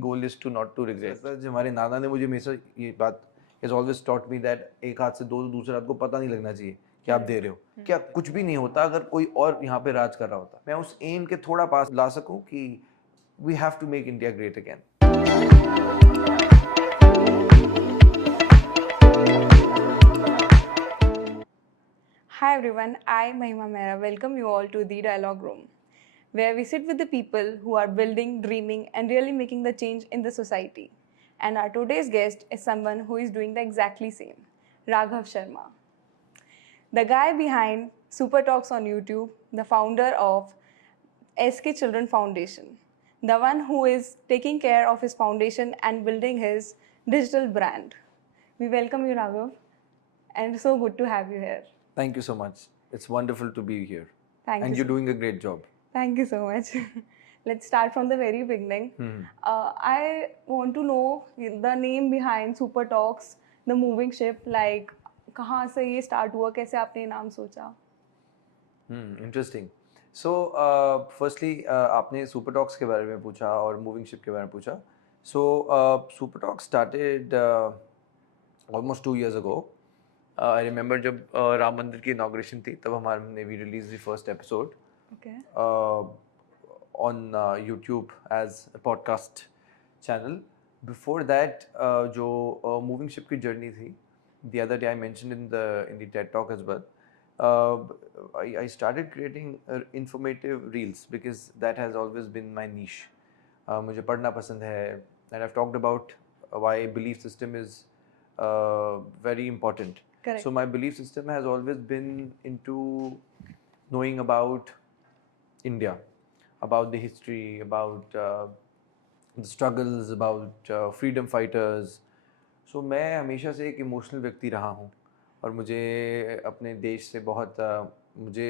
goal is to not to regret. जो हमारे नाना ने मुझे हमेशा ये बात has always taught me that एक हाथ से दो दूसरे हाथ को पता नहीं लगना चाहिए कि आप दे रहे हो, क्या कुछ भी नहीं होता अगर कोई और यहाँ पे राज कर रहा होता। मैं उस एम के थोड़ा पास ला सकूं कि we have to make India great again. Hi everyone, I Mahima Mehra welcome you all to the Dialogue Room, where we sit with the people who are building, dreaming, and really making the change in the society. And our today's guest is someone who is doing the exactly same, Raghav Sharma, the guy behind Super Talks on YouTube, the founder of SK Children Foundation, the one who is taking care of his foundation and building his digital brand. We welcome you, Raghav, and so good to have you here. Thank you so much. It's wonderful to be here. Thank and you you're so doing a great job. Thank you so much. Let's start from the very beginning. I want to know the name behind Super Talks, the moving ship. Like, कहाँ से ये start हुआ? कैसे आपने ये नाम सोचा? Interesting. So, firstly, आपने Super Talks के बारे में पूछा और Moving Ship के बारे में पूछा. So, Super Talks started almost 2 years ago. I remember जब राम मंदिर की इनॉग्रेशन थी तब हमारे we released the first episode on YouTube as a podcast channel. Before that, जो moving ship की journey थी, the other day I mentioned in the TED talk as well. I started creating informative reels because that has always been my niche. मुझे पढ़ना पसंद है, and I've talked about why belief system is very important. Correct. So my belief system has always been into knowing about India, about the history, about the struggles, about freedom fighters. So मैं हमेशा से एक emotional व्यक्ति रहा हूँ और मुझे अपने देश से बहुत मुझे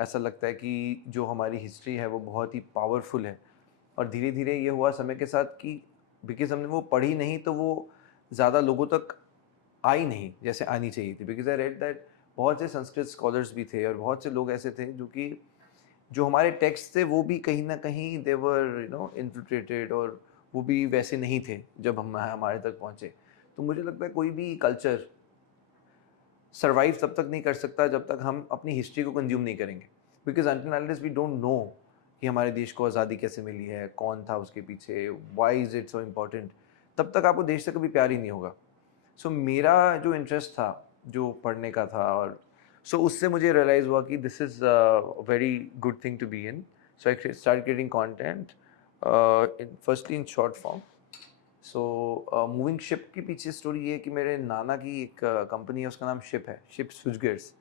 ऐसा लगता है कि जो हमारी हिस्ट्री है वो बहुत ही पावरफुल है और धीरे धीरे ये हुआ समय के साथ कि बिकॉज हमने वो पढ़ी नहीं तो वो ज़्यादा लोगों तक आई नहीं जैसे आनी चाहिए थी. बिकॉज आई रेड दैट बहुत से संस्कृत स्कॉलर्स भी थे और बहुत से लोग ऐसे थे जो हमारे टेक्स्ट थे वो भी कहीं ना कहीं दे वर इन्फिल्ट्रेटेड और वो भी वैसे नहीं थे जब हम हमारे तक पहुँचे. तो मुझे लगता है कोई भी कल्चर सर्वाइव तब तक नहीं कर सकता जब तक हम अपनी हिस्ट्री को कंज्यूम नहीं करेंगे. Because until unless we don't know कि हमारे देश को आज़ादी कैसे मिली है, कौन था उसके पीछे, why is it so important, तब तक आपको देश से कभी प्यार ही नहीं होगा. सो मेरा जो इंटरेस्ट था जो पढ़ने का था और सो उससे मुझे रियलाइज़ हुआ कि this is very good thing to be in. So I start creating content firstly in short form. So moving ship की पीछे स्टोरी ये है कि मेरे नाना की एक कंपनी है, उसका नाम शिप है, शिप स्विचगेयर्स.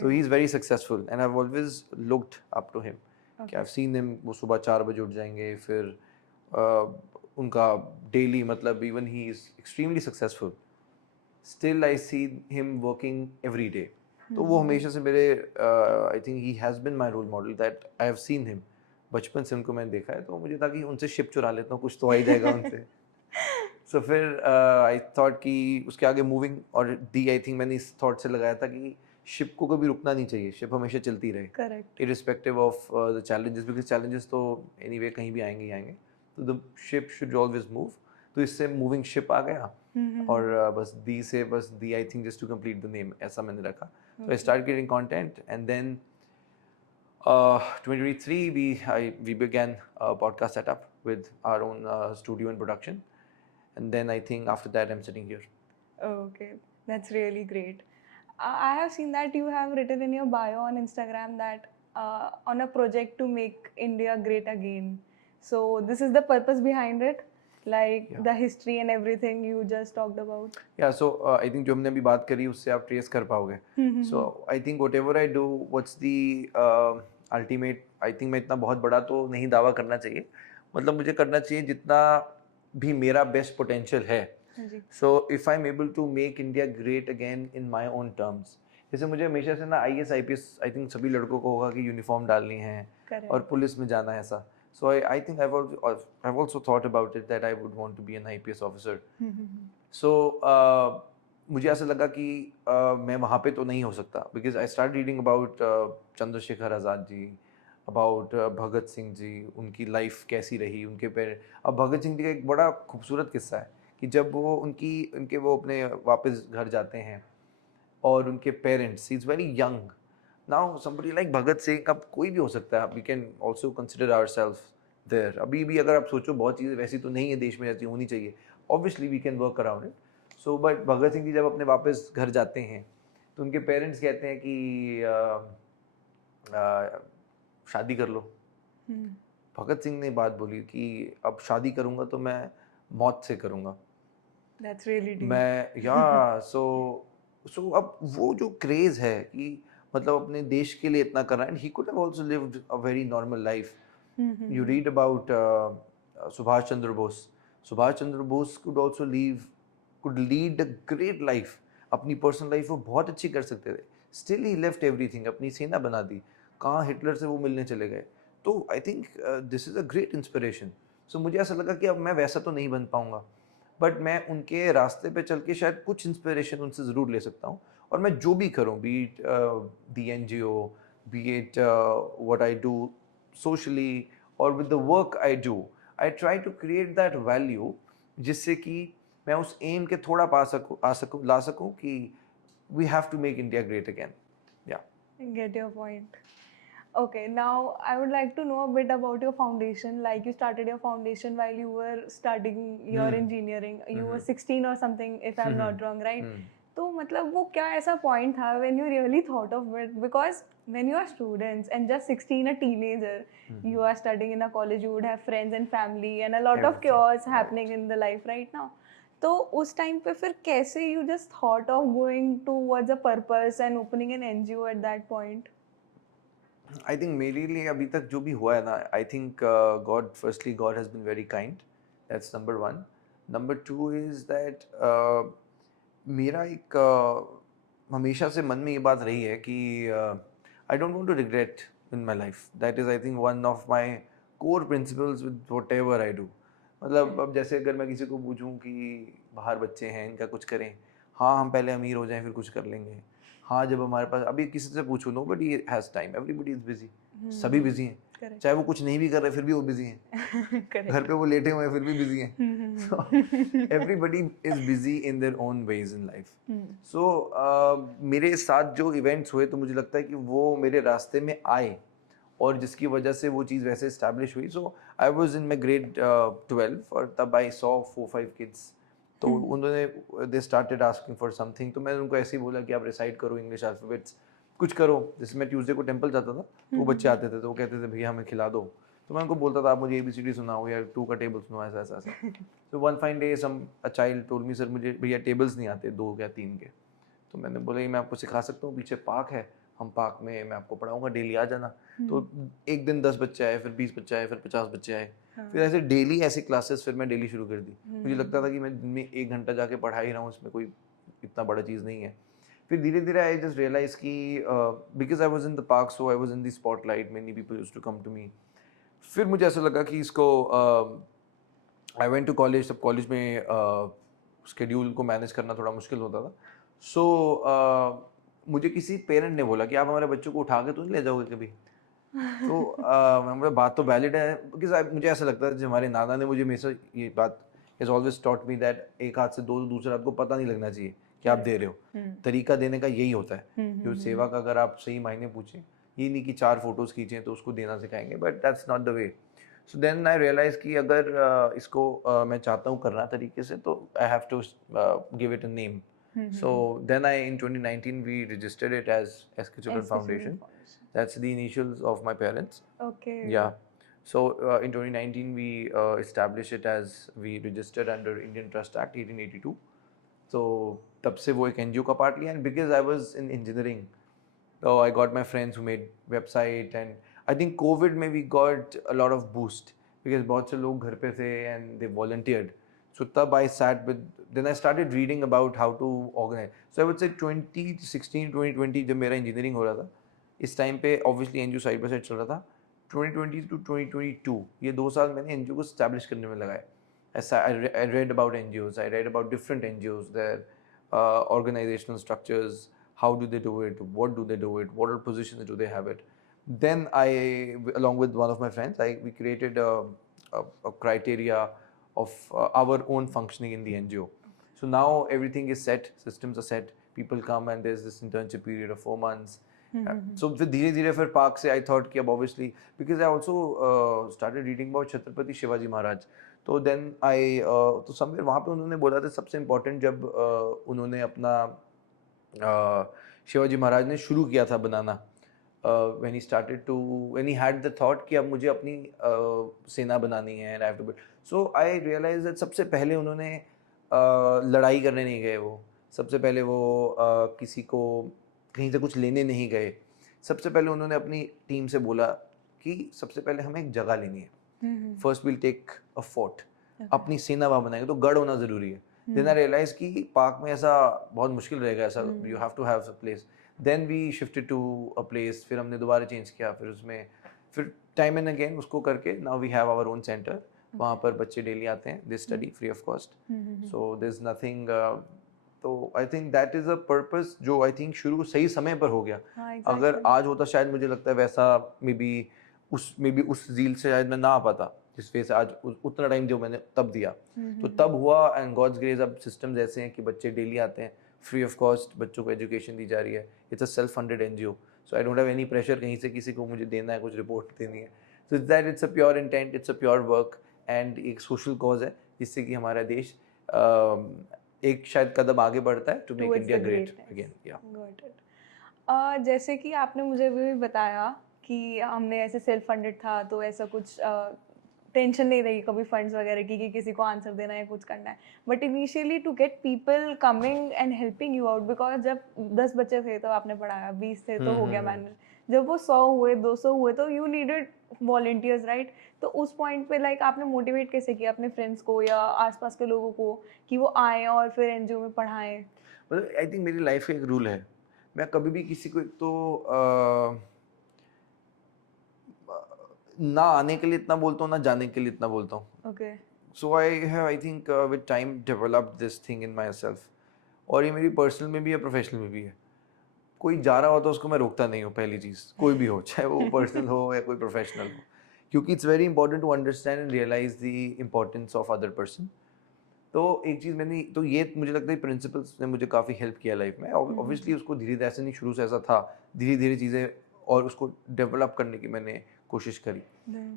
तो he is very successful and I have always looked up to him. कि आई हैव सीन हिम, वो सुबह 4 बजे उठ जाएंगे, फिर उनका डेली मतलब even he is extremely successful, still I see him working every day. तो वो हमेशा से मेरे I think he has been my role model that I have seen him. बचपन से उनको मैंने देखा है तो मुझे था कि उनसे शिप चुरा लेता हूँ, कुछ तो आ ही जाएगा उनसे. सो फिर आई थॉट कि उसके आगे मूविंग और दी आई थिंक मैंने इस थॉट से लगाया था कि शिप को कभी रुकना नहीं चाहिए, शिप हमेशा चलती रहे. Correct. Irrespective of the challenges, because challenges तो एनीवे कहीं भी आएंगे ही आएंगे. तो the ship should always move. तो इससे मूविंग शिप आ गया और बस दी से बस दी I think just to complete the name ऐसा मैंने रखा. तो I start creating content and then 2023 we began a podcast setup with our own studio and production, and then I think after that I'm sitting here. Okay, that's really great. I have seen that you have written in your bio on Instagram that on a project to make India great again. So this is the purpose behind it, like Yeah. the history and everything you just talked about. Yeah, so I think जो हमने अभी बात करी उससे आप trace कर पाओगे. So I think whatever I do, what's the ultimate, I think मैं इतना बहुत बड़ा तो नहीं दावा करना चाहिए, मतलब मुझे करना चाहिए जितना भी मेरा बेस्ट पोटेंशियल है. So if I am able to make India great again in my own terms. जैसे मुझे हमेशा से ना IAS IPS आई थिंक सभी लड़कों को होगा कि यूनिफॉर्म डालनी है और पुलिस में जाना है ऐसा. So I think I've also thought about it that I would want to be an IPS officer. So मुझे ऐसा लगा कि मैं वहाँ पे तो नहीं हो सकता because I started reading about Chandrashekhar Azad ji, about Bhagat Singh ji, उनकी लाइफ कैसी रही, उनके पेरेंट। अब भगत सिंह जी का एक बड़ा खूबसूरत किस्सा है कि जब वो उनके वो अपने वापस घर जाते हैं और उनके parents, he is very young now, somebody like Bhagat Singh, अब कोई भी हो सकता है, we can also consider ourself there. अभी भी अगर आप सोचो बहुत चीज़ें वैसी तो नहीं है देश में जैसी होनी चाहिए, obviously we can work around it. So but Bhagat Singh ji जब अपने वापस घर जाते हैं तो उनके पेरेंट्स कहते हैं कि शादी कर लो। भगत सिंह ने बात बोली कि अब शादी करूँगा तो मैं मौत से करूँगा। That's really deep. मैं या सो अब वो जो क्रेज़ है कि मतलब अपने देश के लिए इतना कर रहा है, and he could have also lived a very normal life. You read about Subhash Chandra Bose. Subhash Chandra Bose could lead a great life. अपनी पर्सनल लाइफ वो बहुत अच्छी कर सकते थे, स्टिल ही लेफ्ट एवरीथिंग, अपनी सेना बना दी, कहाँ हिटलर से वो मिलने चले गए। तो I think this is a great inspiration. So मुझे ऐसा लगा कि अब मैं वैसा तो नहीं बन पाऊंगा, बट मैं उनके रास्ते पे चल के शायद कुछ इंस्पिरेशन उनसे ज़रूर ले सकता हूँ। और मैं जो भी करूँ, B it the NGO, B it what I do socially or with the work I do, I try to create that value जिससे कि मैं उस एम के थोड़ा ला सकूं कि we have to make India great again. Yeah. I get your point. Okay, now I would like to know a bit about your foundation. Like you started your foundation while you were studying your engineering. You were 16 or something, if I'm not wrong, right? तो मतलब वो क्या ऐसा point था when you really thought of it? Because when you are students and just 16, a teenager, you are studying in a college, you would have friends and family and a lot of Everything, chaos happening in the life right now. तो उस time पे फिर कैसे you just thought of going towards a purpose and opening an NGO at that point? I think मेरे लिए अभी तक जो भी हुआ है ना, I think God has been very kind. That's number one. Number two is that मेरा एक हमेशा से मन में ये बात रही है कि I don't want to regret in my life. That is, I think, one of my core principles with whatever I do. मतलब अब जैसे अगर मैं किसी को पूछूं कि बाहर बच्चे हैं, इनका कुछ करें, हाँ हम पहले अमीर हो जाएं फिर कुछ कर लेंगे, हाँ जब हमारे पास, अभी किसी से पूछो, nobody has time, everybody is busy, सभी बिजी हैं, Correct. चाहे वो कुछ नहीं भी कर रहे फिर भी वो बिजी हैं, Correct. घर पे वो लेटे हुए हैं फिर भी बिजी हैं। So everybody is busy in their own ways in life. So मेरे साथ जो इवेंट्स हुए तो मुझे लगता है कि वो मेरे रास्ते में आए और जिसकी वजह से वो चीज़ वैसे इस्टेब्लिश हुई। सो I was in my grade 12 और तब आई सॉ 4-5 किड्स, तो उन्होंने they started asking for something, तो मैंने उनको ऐसे ही बोला कि आप रिसाइट करो इंग्लिश अल्फ़ाबेट्स, कुछ करो। जैसे मैं ट्यूसडे को टेंपल जाता था तो वो बच्चे आते थे तो वो कहते थे भैया हमें खिला दो, तो मैं उनको बोलता था आप मुझे ABCD सुनाओ या 2 का टेबल सुनाओ, ऐसा ऐसा ऐसा। तो one fine day a child told me, sir मुझे भैया टेबल्स नहीं आते 2 या 3 के। तो मैंने बोला ये मैं आपको सिखा सकता हूँ, पीछे पार्क है, हम पार्क में मैं आपको पढ़ाऊंगा, डेली आ जाना। तो एक दिन 10 बच्चे आए, फिर 20 बच्चे आए, फिर 50 बच्चे आए, फिर ऐसे डेली ऐसी क्लासेस फिर मैं डेली शुरू कर दी। मुझे लगता था कि मैं दिन में 1 घंटा जाके पढ़ा ही रहा हूँ, इसमें कोई इतना बड़ा चीज़ नहीं है। फिर धीरे धीरे आई जस्ट रियलाइज कि because I was in the park, so I was in the spotlight, many people used to come to me. फिर मुझे ऐसा लगा कि इसको आई वेंट टू कॉलेज, तब कॉलेज में शेड्यूल को मैनेज करना थोड़ा मुश्किल होता था। सो मुझे किसी पेरेंट ने बोला कि आप हमारे बच्चों को उठा के तो नहीं ले जाओगे कभी। तो मैं बोला बात तो वैलिड है, बिकॉज मुझे ऐसा लगता है, जब हमारे नाना ने मुझे हमेशा ये बात has always taught me that एक हाथ से दो, दूसरे हाथ को पता नहीं लगना चाहिए कि आप दे रहे हो। तरीका देने का यही होता है, जो सेवा का अगर आप सही मायने पूछें, ये नहीं कि 4 फोटोज़ खींचें तो उसको देना सिखाएंगे, but that's not the way. So then I realise कि अगर इसको मैं चाहता हूँ करना तरीके से, तो I have to give it a name. So then in 2019 we registered it as SK Children Foundation. That's the initials of my parents. Okay. Yeah. So in 2019 we established it as, we registered under Indian Trust Act 1882. So तब से वो एक NGO का part लिया, and because I was in engineering, so I got my friends who made website, and I think COVID में we got a lot of boost because बहुत से लोग घर पे थे and they volunteered. So तब I sat with, then I started reading about how to organize. So I would say 2016, 2020 जब मेरा इंजीनियरिंग हो रहा था, इस टाइम पे obviously NGO side by side चल रहा था। 2020 to 2022 ये 2 साल मैंने NGO को स्टैब्लिश करने में लगाए। I read about NGOs, I read about different NGOs, their organizational structures, how do they do it, what do they do it, what are positions do they have it. Then along with one of my friends, we created a criteria of our own functioning in the NGO. So now everything is set, systems are set. People come and there's this internship period of 4 months. So फिर धीरे धीरे फिर park से I thought कि अब obviously because I also started reading about Chhatrapati Shivaji Maharaj. तो then तो somewhere वहाँ पे उन्होंने बोला था सबसे important जब उन्होंने अपना शिवाजी महाराज ने शुरू किया था बनाना. When he had the thought कि अब मुझे अपनी सेना बनानी है and I have to build. So I realized that सबसे पहले उन्होंने लड़ाई करने नहीं गए वो. सबसे पहले वो किसी को कहीं से कुछ लेने नहीं गए. सबसे पहले उन्होंने अपनी टीम से बोला कि सबसे पहले हमें एक जगह लेनी है. First will take a fort. अपनी सेना वहाँ बनाएंगे तो गढ़ होना ज़रूरी है. देन आई रियलाइज कि पार्क में ऐसा बहुत मुश्किल रहेगा. ऐसा you have to have a place. Then we shifted to a place. फिर हमने दोबारा चेंज किया. फिर उसमें फिर टाइम एंड अगेन उसको करके now we have our own centre. वहाँ पर बच्चे डेली आते हैं. They study free of cost. So there is nothing. तो I think that is a purpose जो आई थिंक शुरू सही समय पर हो गया. अगर आज होता शायद मुझे लगता है वैसा मे बी उस झील से शायद मैं ना आ पाता जिस वजह से आज उतना टाइम जो मैंने तब दिया. तो तब हुआ एंड गॉड्स ग्रेस अब सिस्टम्स ऐसे हैं कि बच्चे डेली आते हैं. फ्री ऑफ कॉस्ट बच्चों को एजुकेशन दी जा रही है. It's a self funded NGO. So I don't have any pressure कहीं से किसी को मुझे देना है कुछ रिपोर्ट देनी है. So it's a pure intent. It's a pure work and एक सोशल कॉज है जिससे कि हमारा देश एक शायद कदम आगे बढ़ता है to make India great again. या जैसे कि आपने मुझे भी बताया कि हमने ऐसे सेल्फ फंडेड था तो ऐसा कुछ टेंशन नहीं रही कभी फंड्स वगैरह की कि किसी को आंसर देना है कुछ करना है. But initially to get people coming and helping you out because जब 10 बच्चे थे तो आपने पढ़ाया, 20 थे तो हो गया मैनेज. जब वो 100 हुए 200 हुए तो यू नीडेड वॉलंटियर्स राइट. तो उस पॉइंट पे लाइक आपने मोटिवेट कैसे किया अपने फ्रेंड्स को या आसपास के लोगों को कि वो आएँ और फिर NGO में पढ़ाएं? मतलब आई थिंक मेरी लाइफ का एक रूल है. मैं कभी भी किसी को एक तो ना आने के लिए इतना बोलता हूँ ना जाने के लिए इतना बोलता हूँ. Okay. So I think with time developed this thing in my self. और ये मेरी पर्सनल में भी है प्रोफेशनल में भी है. कोई जा रहा हो तो उसको मैं रोकता नहीं हूँ. पहली चीज़ कोई भी हो चाहे वो पर्सनल हो या कोई प्रोफेशनल हो. क्योंकि it's very important to understand and realise the importance of other person. तो एक चीज़ मैंने तो ये मुझे लगता है प्रिंसिपल्स ने मुझे काफ़ी हेल्प किया लाइफ में. ऑब्वियसली उसको धीरे धीरे ऐसे नहीं शुरू से ऐसा था. धीरे धीरे चीज़ें और उसको डेवलप करने की मैंने कोशिश करी.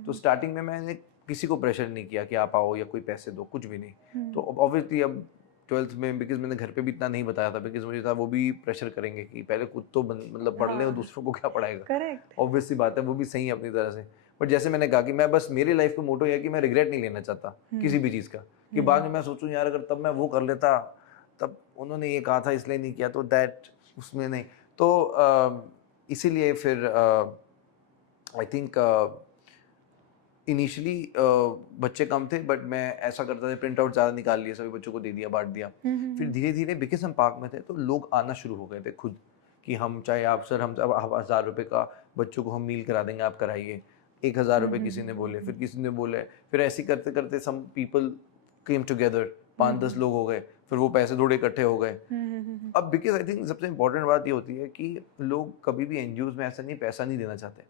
तो स्टार्टिंग में मैंने किसी को प्रेशर नहीं किया कि आप आओ या कोई पैसे दो कुछ भी नहीं. तो ऑब्वियसली अब 12th में बिकॉज मैंने घर पे भी इतना नहीं बताया था बिकॉज मुझे था वो भी प्रेशर करेंगे कि पहले खुद तो मतलब पढ़ ले और दूसरों को क्या पढ़ाएगा. करेक्ट. ऑब्वियसली बात है वो भी सही है अपनी तरह से. बट जैसे मैंने कहा कि मैं बस मेरी लाइफ का मोटो है कि मैं रिग्रेट नहीं लेना चाहता किसी भी चीज़ का. कि बाद में मैं सोचूं यार अगर तब मैं वो कर लेता तब उन्होंने ये कहा था इसलिए नहीं किया तो दैट उसमें नहीं. तो इसीलिए फिर आई थिंक इनिशियली बच्चे कम थे बट मैं ऐसा करता था प्रिंट आउट ज़्यादा निकाल लिए सभी बच्चों को दे दिया बांट दिया. फिर धीरे धीरे बिकॉज हम पार्क में थे तो लोग आना शुरू हो गए थे खुद कि हम चाहे आप सर हम 1000 रुपये का बच्चों को हम मील करा देंगे आप कराइए. 1000 रुपये किसी ने बोले फिर किसी ने बोले फिर ऐसे करते करते सम पीपल केम टुगेदर. 5-10 लोग हो गए फिर वो पैसे थोड़े इकट्ठे हो गए. अब बिकॉज आई थिंक सबसे इम्पोर्टेंट बात ये होती है कि लोग कभी भी NGOs में ऐसा नहीं पैसा नहीं देना चाहते.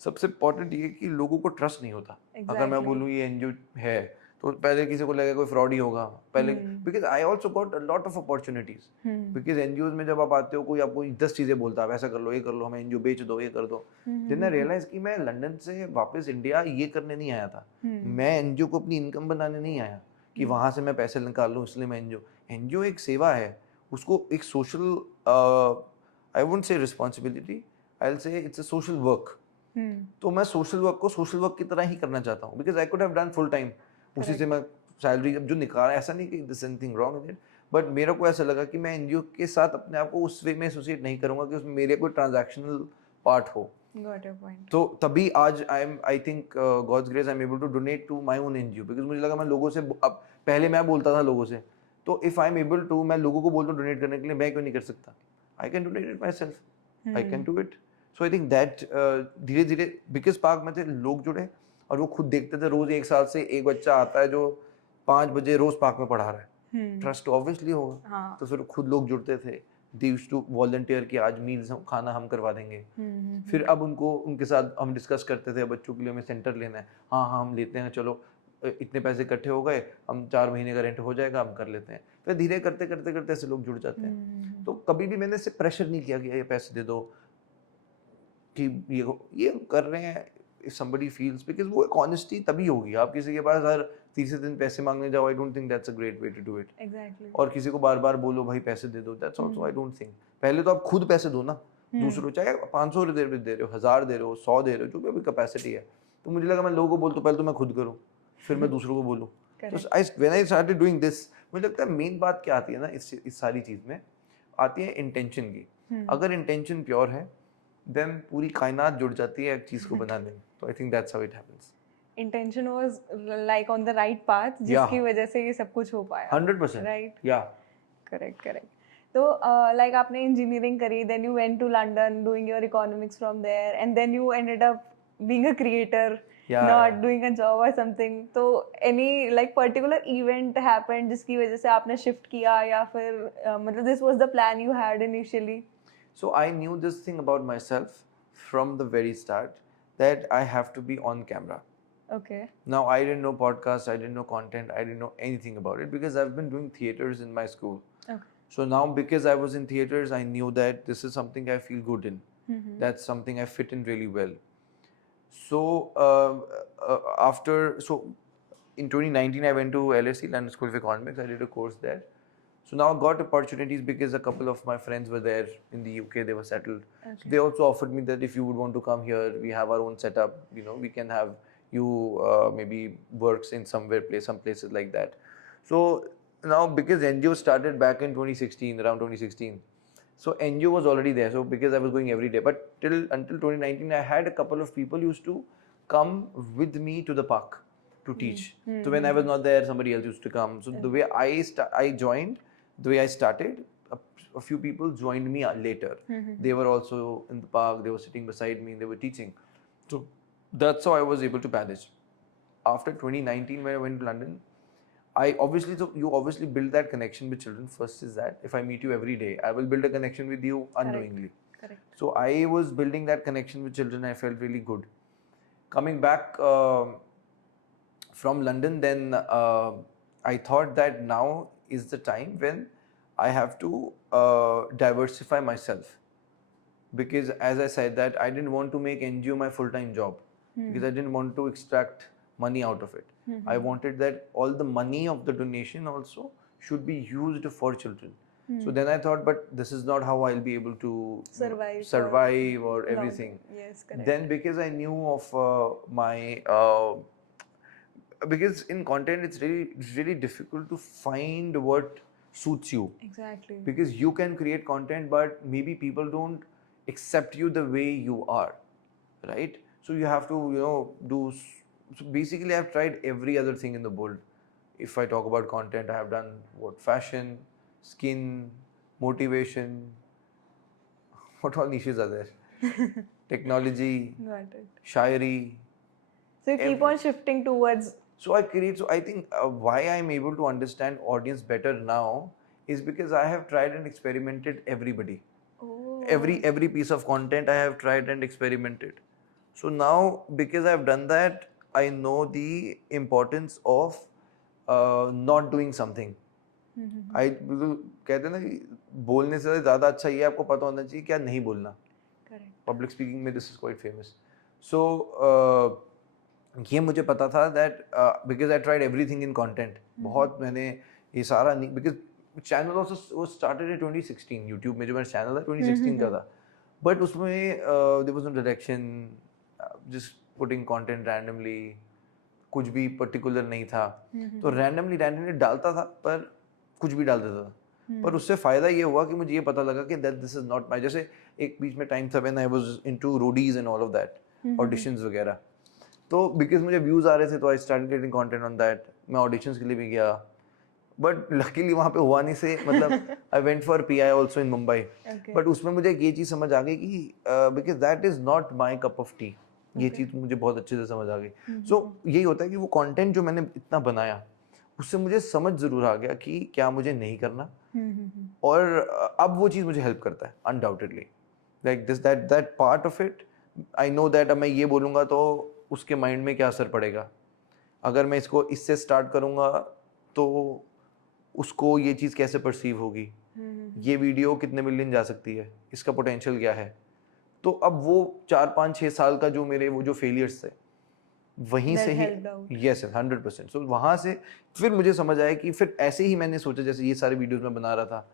सबसे इम्पोर्टेंट ये कि लोगों को ट्रस्ट नहीं होता. अगर मैं बोलूँ ये NGO है तो पहले किसी को लगेगा कोई फ्रॉड ही होगा पहले. Because I also got a lot of opportunities. Because NGOs में जब आप आते हो कोई आपको 10 चीज़ें बोलता है ऐसा कर लो ये कर लो हमें NGO बेच दो ये कर दो. देन आई रियलाइज कि मैं लंदन से वापस इंडिया ये करने नहीं आया था. मैं NGO को अपनी इनकम बनाने नहीं आया कि वहाँ से मैं पैसे निकाल लूँ इसलिए मैं NGO एक सेवा है. उसको एक social I wouldn't say responsibility I will say it's a social work. तो मैं सोशल वर्क को सोशल वर्क की तरह ही करना चाहता हूँ because I could have done full time. उसी से मैं सैलरी जो निकाला ऐसा नहीं कि this anything wrong in it. But मेरे को ऐसा लगा कि मैं NGO के साथ अपने आप को उस वे में एसोसिएट नहीं करूँगा कि उसमें मेरे कोई ट्रांजैक्शनल पार्ट हो. Got your point. तो तभी आज I think God's grace I am able to donate to my own NGO because मुझे लगा मैं लोगों से अब पहले मैं बोलता था लोगों से तो if I am able to मैं लोगों को बोलता हूँ डोनेट करने के लिए मैं क्यों नहीं कर सकता. I can donate it my self. I can do it. So I think that धीरे धीरे बिकॉज पार्क में थे लोग जुड़े और वो खुद देखते थे रोज 1 साल से एक बच्चा आता है जो 5 बजे रोज पार्क में पढ़ा रहा है. ट्रस्ट ऑब्वियसली होगा. तो फिर खुद लोग जुड़ते थे दे यूज्ड टू वॉलंटियर कि आज मील्स खाना हम करवा देंगे। फिर अब उनको उनके साथ हम डिस्कस करते थे, बच्चों के लिए हमें सेंटर लेना है, हाँ हाँ हम लेते हैं, चलो इतने पैसे इकट्ठे हो गए, हम 4 महीने का रेंट हो जाएगा, हम कर लेते हैं। फिर धीरे करते करते करते ऐसे लोग जुड़ जाते हैं। तो कभी भी मैंने इससे प्रेशर नहीं किया कि ये पैसे दे दो, कि ये कर रहे हैं, if somebody feels, because वो एक honesty तभी होगी। आप किसी के पास हर तीसरे दिन पैसे मांगने जाओ, I don't think that's a great way to do it. Exactly. और किसी को बार बार बोलो भाई पैसे दे दो, that's also I don't think. पहले तो आप खुद पैसे दो ना, दूसरों, चाहे 500 दे रहे हो, 1000 दे रहे हो, 100 दे रहे हो, जो भी अभी कैपेसिटी है। तो मुझे लगा मैं लोगों को बोलता, पहले तो मैं खुद करूँ, फिर मैं दूसरों को बोलूँ। तो when I started doing this, मुझे लगता है मेन बात क्या आती है ना इस सारी चीज़ में, आती है इंटेंशन की। अगर इंटेंशन प्योर है, देन पूरी कायनात जुड़ जाती है एक चीज़ को बनाने में। तो I think that's how it happens. Intention was like on the right path, जिसकी वजह से ये सब कुछ हो पाया। 100%. Right. Yeah. Correct. तो like आपने engineering करी, then you went to London doing your economics from there, and then you ended up being a creator, not doing a job or something. तो any like particular event happened जिसकी वजह से आपने shift किया, या फिर मतलब this was the plan you had initially? So I knew this thing about myself from the very start, that I have to be on camera. Okay. Now I didn't know podcasts, I didn't know content, I didn't know anything about it because I've been doing theaters in my school. Okay. So now because I was in theaters, I knew that this is something I feel good in. That's something I fit in really well. So in 2019 I went to LSE, London School of Economics. I did a course there. So now I got opportunities because a couple of my friends were there in the UK, they were settled. Okay. So they also offered me that if you would want to come here, we have our own setup, we can have you maybe works in some places like that. So now because NGO started back in 2016, around 2016, so NGO was already there. So because I was going every day, but until 2019, I had a couple of people used to come with me to the park to teach. So when I was not there, somebody else used to come. So the way I joined, the way I started, a few people joined me later. They were also in the park, they were sitting beside me, they were teaching. So that's how I was able to manage. After 2019, when I went to London, you obviously build that connection with children. First is that if I meet you every day, I will build a connection with you unknowingly. Correct. So I was building that connection with children. I felt really good. Coming back from London, then I thought that now is the time when I have to diversify myself, because as I said that I didn't want to make NGO my full-time job, because I didn't want to extract money out of it. I wanted that all the money of the donation also should be used for children. So then I thought, but this is not how I'll be able to survive or everything. Yes, correct. Then because I knew of because in content it's really difficult to find what suits you. Exactly. Because you can create content, but maybe people don't accept you the way you are, right? So you have to do. So basically I've tried every other thing in the world. If I talk about content, I have done fashion, skin, motivation, what all niches are there? Technology, Got it. Shairi. So you keep on shifting towards. So I think why I'm able to understand audience better now is because I have tried and experimented everybody. Oh. Every piece of content I have tried and experimented. So now because I've done that, I know the importance of not doing something. I कहते हैं ना कि बोलने से ज़्यादा अच्छा ये आपको पता होना चाहिए क्या नहीं बोलना. Correct. Public speaking में this is quite famous. So ये मुझे पता था that because I tried everything in content. बहुत मैंने ये सारा नहीं, because channel also was started in 2016. YouTube में जो मेरा channel है 2016 का था. But उसमें there was no direction, just putting content randomly, कुछ भी particular नहीं था. तो randomly डालता था, पर कुछ भी डाल देता था. पर उससे फ़ायदा ये हुआ कि मुझे ये पता लगा कि that this is not my, जैसे एक बीच में टाइम था when I was into roadies and all of that, auditions वगैरह. तो बिकॉज मुझे व्यूज़ आ रहे थे तो I start getting content on that. मैं ऑडिशंस के लिए भी गया, बट लकीली वहाँ पे हुआ नहीं से, मतलब I went for PI also in Mumbai. But उसमें मुझे ये चीज़ समझ आ गई कि because that is not my cup of T. ये चीज़ मुझे बहुत अच्छे से समझ आ गई. सो यही होता है कि वो कंटेंट जो मैंने इतना बनाया उससे मुझे समझ ज़रूर आ गया कि क्या मुझे नहीं करना, और अब वो चीज़ मुझे हेल्प करता है undoubtedly, like this that part of it. I know that अब मैं ये बोलूँगा तो उसके माइंड में क्या असर पड़ेगा, अगर मैं इसको इससे स्टार्ट करूँगा तो उसको ये चीज़ कैसे परसीव होगी, ये वीडियो कितने मिलियन जा सकती है, इसका पोटेंशियल क्या है। तो अब वो 4-5-6 साल का जो मेरे वो जो फेलियर्स थे वहीं That से ही, helped out. यस 100%। सो वहाँ से फिर मुझे समझ आया कि फिर ऐसे ही मैंने सोचा, जैसे ये सारे वीडियोस मैं बना रहा था,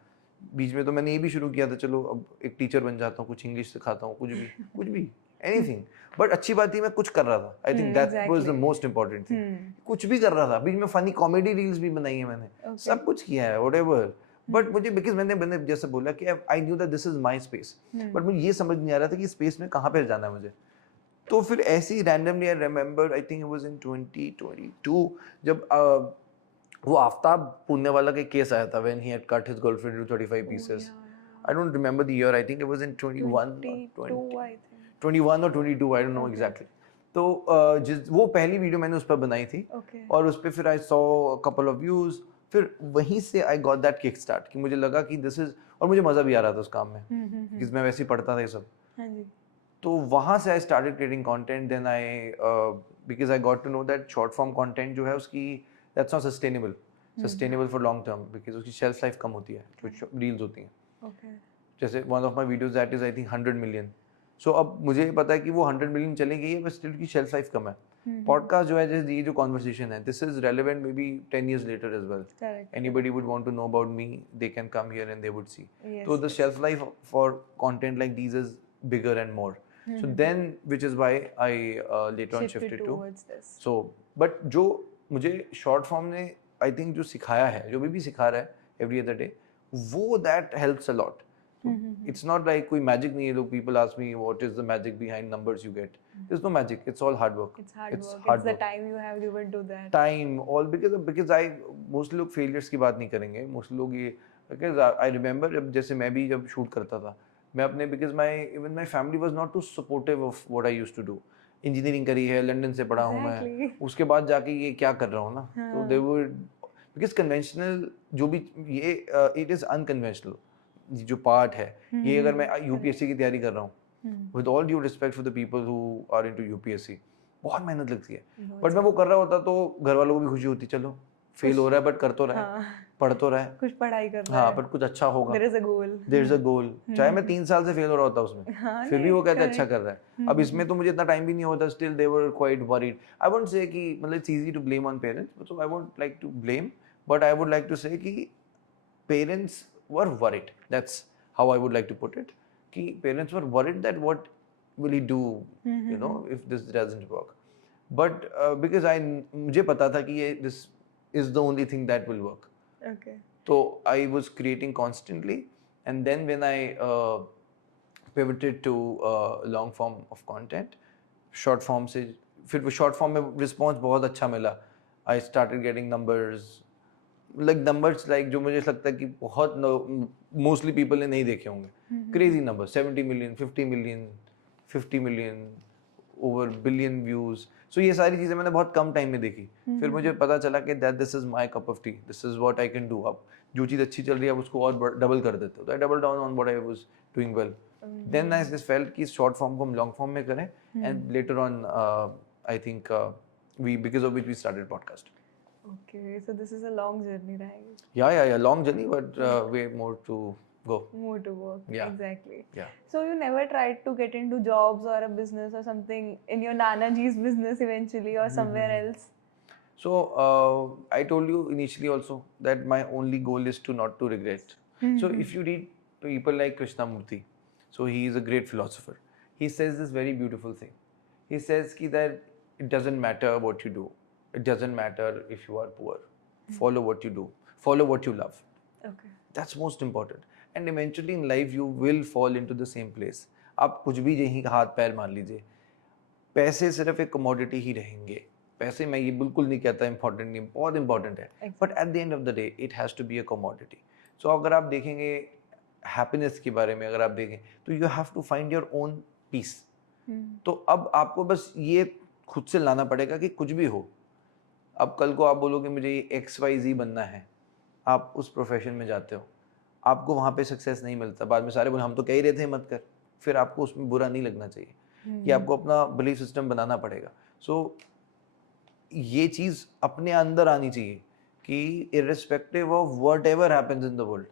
बीच में तो मैंने ये भी शुरू किया था, चलो अब एक टीचर बन जाता हूँ, कुछ इंग्लिश सिखाता हूँ, कुछ भी एनीथिंग। बट अच्छी बात थी मैं कुछ कर रहा था, आई think that was the exactly. Most important thing. कुछ भी कर रहा था, बीच में फनी कॉमेडी रील्स भी बनाई है मैंने, Okay. सब कुछ किया है व्हाटएवर। बट मुझे बिकॉज मैंने जैसे बोला कि I knew that this is my space, but मुझे ये समझ नहीं आ रहा था कि स्पेस में कहाँ पे जाना है मुझे। तो फिर ऐसे ही randomly I remember, I think it was in 2022, जब वो आफ्ताब पूनेवाला के केस आया था, when he had cut his girlfriend into 35 pieces. I don't remember the year, I think it was in 21 or 22 I think. 21 और 22, आई डोंट नो एग्जैक्टली। तो जिस वो पहली वीडियो मैंने उस पर बनाई थी, Okay. और उस पर फिर I saw couple of views, फिर वहीं से I got that kick start कि मुझे लगा कि दिस इज, और मुझे मज़ा भी आ रहा था उस काम में, क्योंकि मैं वैसे ही पढ़ता था ये सब। हाँ जी. तो वहाँ से I started creating content, then I because I got to know that short form content जो है उसकी that's not sustainable for long term, because उसकी शेल्फ लाइफ कम होती है जो रील्स होती हैं। Okay. जैसे one of my videos that is I think 100 million. So अब मुझे पता है कि वो 100 मिलियन चली गई है, बट स्टिल की शेल्फ लाइफ कम है। पॉडकास्ट जो है, जैसे ये जो कॉन्वर्सेशन है, this is relevant may be 10 years later as well. Correct. Anybody would want to know about me, they can come here and they would see. Yes, So the shelf life for content like these is bigger and more. So then, which is why I later on shifted to. towards this. So, but जो मुझे short form ने I think जो सिखाया है, जो भी सिखा रहा है every other day, वो that helps a lot. It's not like कोई magic नहीं है। लोग people ask me what is the magic behind numbers you get. There's no magic. It's all hard work. It's hard work. It's the time you have given to that. Time, all because I mostly लोग failures की बात नहीं करेंगे, mostly लोग ये, because I remember जब जैसे मैं भी जब shoot करता था, मैं अपने because even my family was not too supportive of what I used to do. Engineering करी है, लंदन से पढ़ा हूँ मैं, उसके बाद जाके ये क्या कर रहा हूँ ना, तो they would, because conventional जो भी ये it is unconventional जो पार्ट है, ये अगर मैं यूपीएससी की तैयारी कर रहा हूँ, with all due respect for the people who are into UPSC, बहुत मेहनत लगती है। बट मैं वो कर रहा होता तो घर वालों को भी खुशी होती, चलो फेल हो रहा है बट कर तो रहा है, पढ़ तो रहा है, कुछ पढ़ाई कर रहा है, हाँ बट कुछ अच्छा होगा, there is a goal, there is a goal. चाहे मैं 3 साल से फेल हो रहा होता उसमें, फिर भी वो कहते अच्छा कर रहा है। अब इसमें तो मुझे इतना टाइम भी नहीं होता, still they were quite worried. I won't say कि मतलब it's easy to blame on parents, so I won't like to blame, but I would like to say कि parents were worried, that's how I would like to put it, कि parents were worried that what will he do, you know, if this doesn't work. But because मुझे पता था कि ये this is the only thing that will work. Okay. So I was creating constantly, and then when I pivoted to long form of content, short form से फिर वो short form में response बहुत अच्छा मिला. I started getting numbers like जो मुझे लगता है कि बहुत मोस्टली पीपल ने नहीं देखे होंगे, crazy number, 70 million, 50 million, 50 million, over billion views. So ये सारी चीज़ें मैंने बहुत कम टाइम में देखी। फिर मुझे पता चला कि that this is my cup of T, this is what I can do. अब जो चीज़ अच्छी चल रही है अब उसको और डबल कर देते हो, तो I double down on what I was doing well. Then I just felt कि शॉर्ट फॉर्म को हम लॉन्ग फॉर्म में करें, and later on I think we because of which we started podcast. Okay, so this is a long journey, right? Yeah, long journey, but way more to go. More to work. Yeah. Exactly. Yeah. So you never tried to get into jobs or a business or something in your Nana Ji's business eventually or somewhere else? So I told you initially also that my only goal is to not to regret. So if you read people like Krishnamurti, so he is a great philosopher. He says this very beautiful thing. He says that it doesn't matter what you do. It doesn't matter if you are poor. Follow what you do. Follow what you love. Okay. That's most important. And eventually in life you will fall into the same place. आप कुछ भी यहीं हाथ पैर मार लीजिए, पैसे सिर्फ एक कमोडिटी ही रहेंगे। पैसे मैं ये बिल्कुल नहीं कहता इम्पोर्टेंट नहीं, बहुत इंपॉर्टेंट है, but at the end of the day it has to be a commodity. So अगर आप देखेंगे हैप्पीनेस के बारे में, अगर आप देखें तो you have to find your own peace. तो अब आपको बस ये खुद से लाना पड़ेगा कि कुछ भी हो, अब कल को आप बोलोगे मुझे ये XYZ बनना है, आप उस प्रोफेशन में जाते हो, आपको वहाँ पे सक्सेस नहीं मिलता, बाद में सारे बोले हम तो कह ही रहे थे मत कर, फिर आपको उसमें बुरा नहीं लगना चाहिए कि आपको अपना बिलीफ सिस्टम बनाना पड़ेगा. सो ये चीज़ अपने अंदर आनी चाहिए कि irrespective of what ever happens in the world,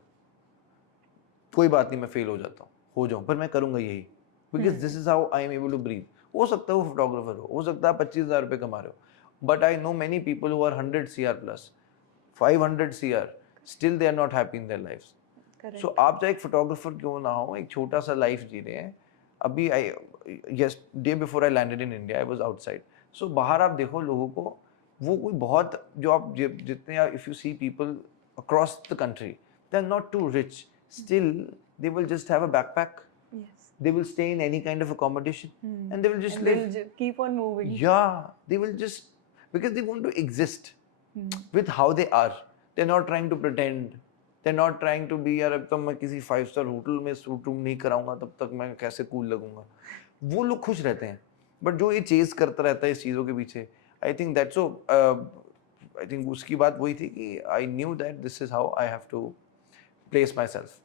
कोई बात नहीं, मैं फेल हो जाता हूँ, हो जाऊँ, पर मैं करूँगा यही, because this is how I am able to breathe. हो सकता है वो फोटोग्राफर हो सकता है 25,000 रुपये कमा रहे हो, but I know many people who are 100 CR plus, 500 CR, still they are not happy in their lifes. So आप चाहे एक फोटोग्राफर क्यों ना हो, एक छोटा सा लाइफ जी रहे हैं. अभी I yesterday before I landed in India I was outside. So बाहर आप देखो लोगों को, वो कोई बहुत जो आप जितने if you see people across the country, they are not too rich, still they will just have a backpack, they will stay in any kind of accommodation and they will just And live. they'll keep on moving. Yeah, they will just, because they want to exist with how they are. They're not trying to pretend. They're not trying to be यार अब तो मैं किसी 5 star hotel में suit room नहीं कराऊंगा तब तक मैं कैसे कूल लगूंगा. वो लोग खुश रहते हैं, बट जो ये चेज करता रहता है इस चीज़ों के पीछे, I think that's so, I think उसकी बात वही थी कि I knew that this is how I have to place myself.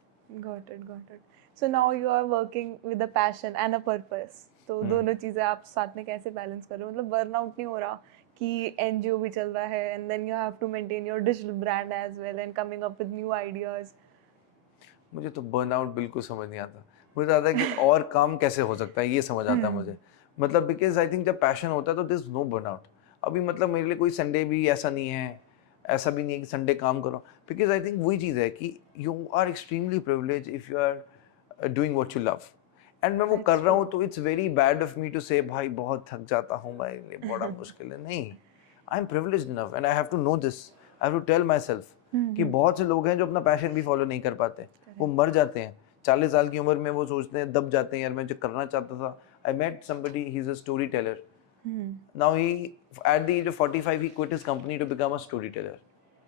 Got it, got it. So now you are working with a passion and a purpose. तो दोनों चीज़ें आप साथ में कैसे बैलेंस कर रहे हो, मतलब बर्नआउट नहीं हो रहा कि NGO भी चल रहा है and then you have to maintain your digital brand as well and coming up with new ideas. मुझे तो बर्नआउट बिल्कुल समझ नहीं आता. मुझे तो आता है कि और काम कैसे हो सकता है, ये समझ आता है मुझे. मतलब बिकॉज आई थिंक जब पैशन होता है तो दिस नो बर्नआउट. अभी मतलब मेरे लिए कोई संडे भी ऐसा नहीं है, ऐसा भी नहीं है कि संडे काम करो, बिकॉज आई थिंक वही चीज़ है कि you are extremely privilege if you are doing what you love. And मैं वो कर रहा हूँ तो it's very bad of me to say भाई बहुत थक जाता हूँ, मेरे लिए बड़ा मुश्किल है. नहीं, I am privileged enough and I have to know this. I have to tell myself कि बहुत से लोग हैं जो अपना पैशन भी फॉलो नहीं कर पाते, वो मर जाते हैं 40 साल की उम्र में, वो सोचते हैं दब जाते हैं यार मैं जो करना चाहता था. I met somebody, he is a storyteller. Now he at the age of 45 he quit his company to become a storyteller.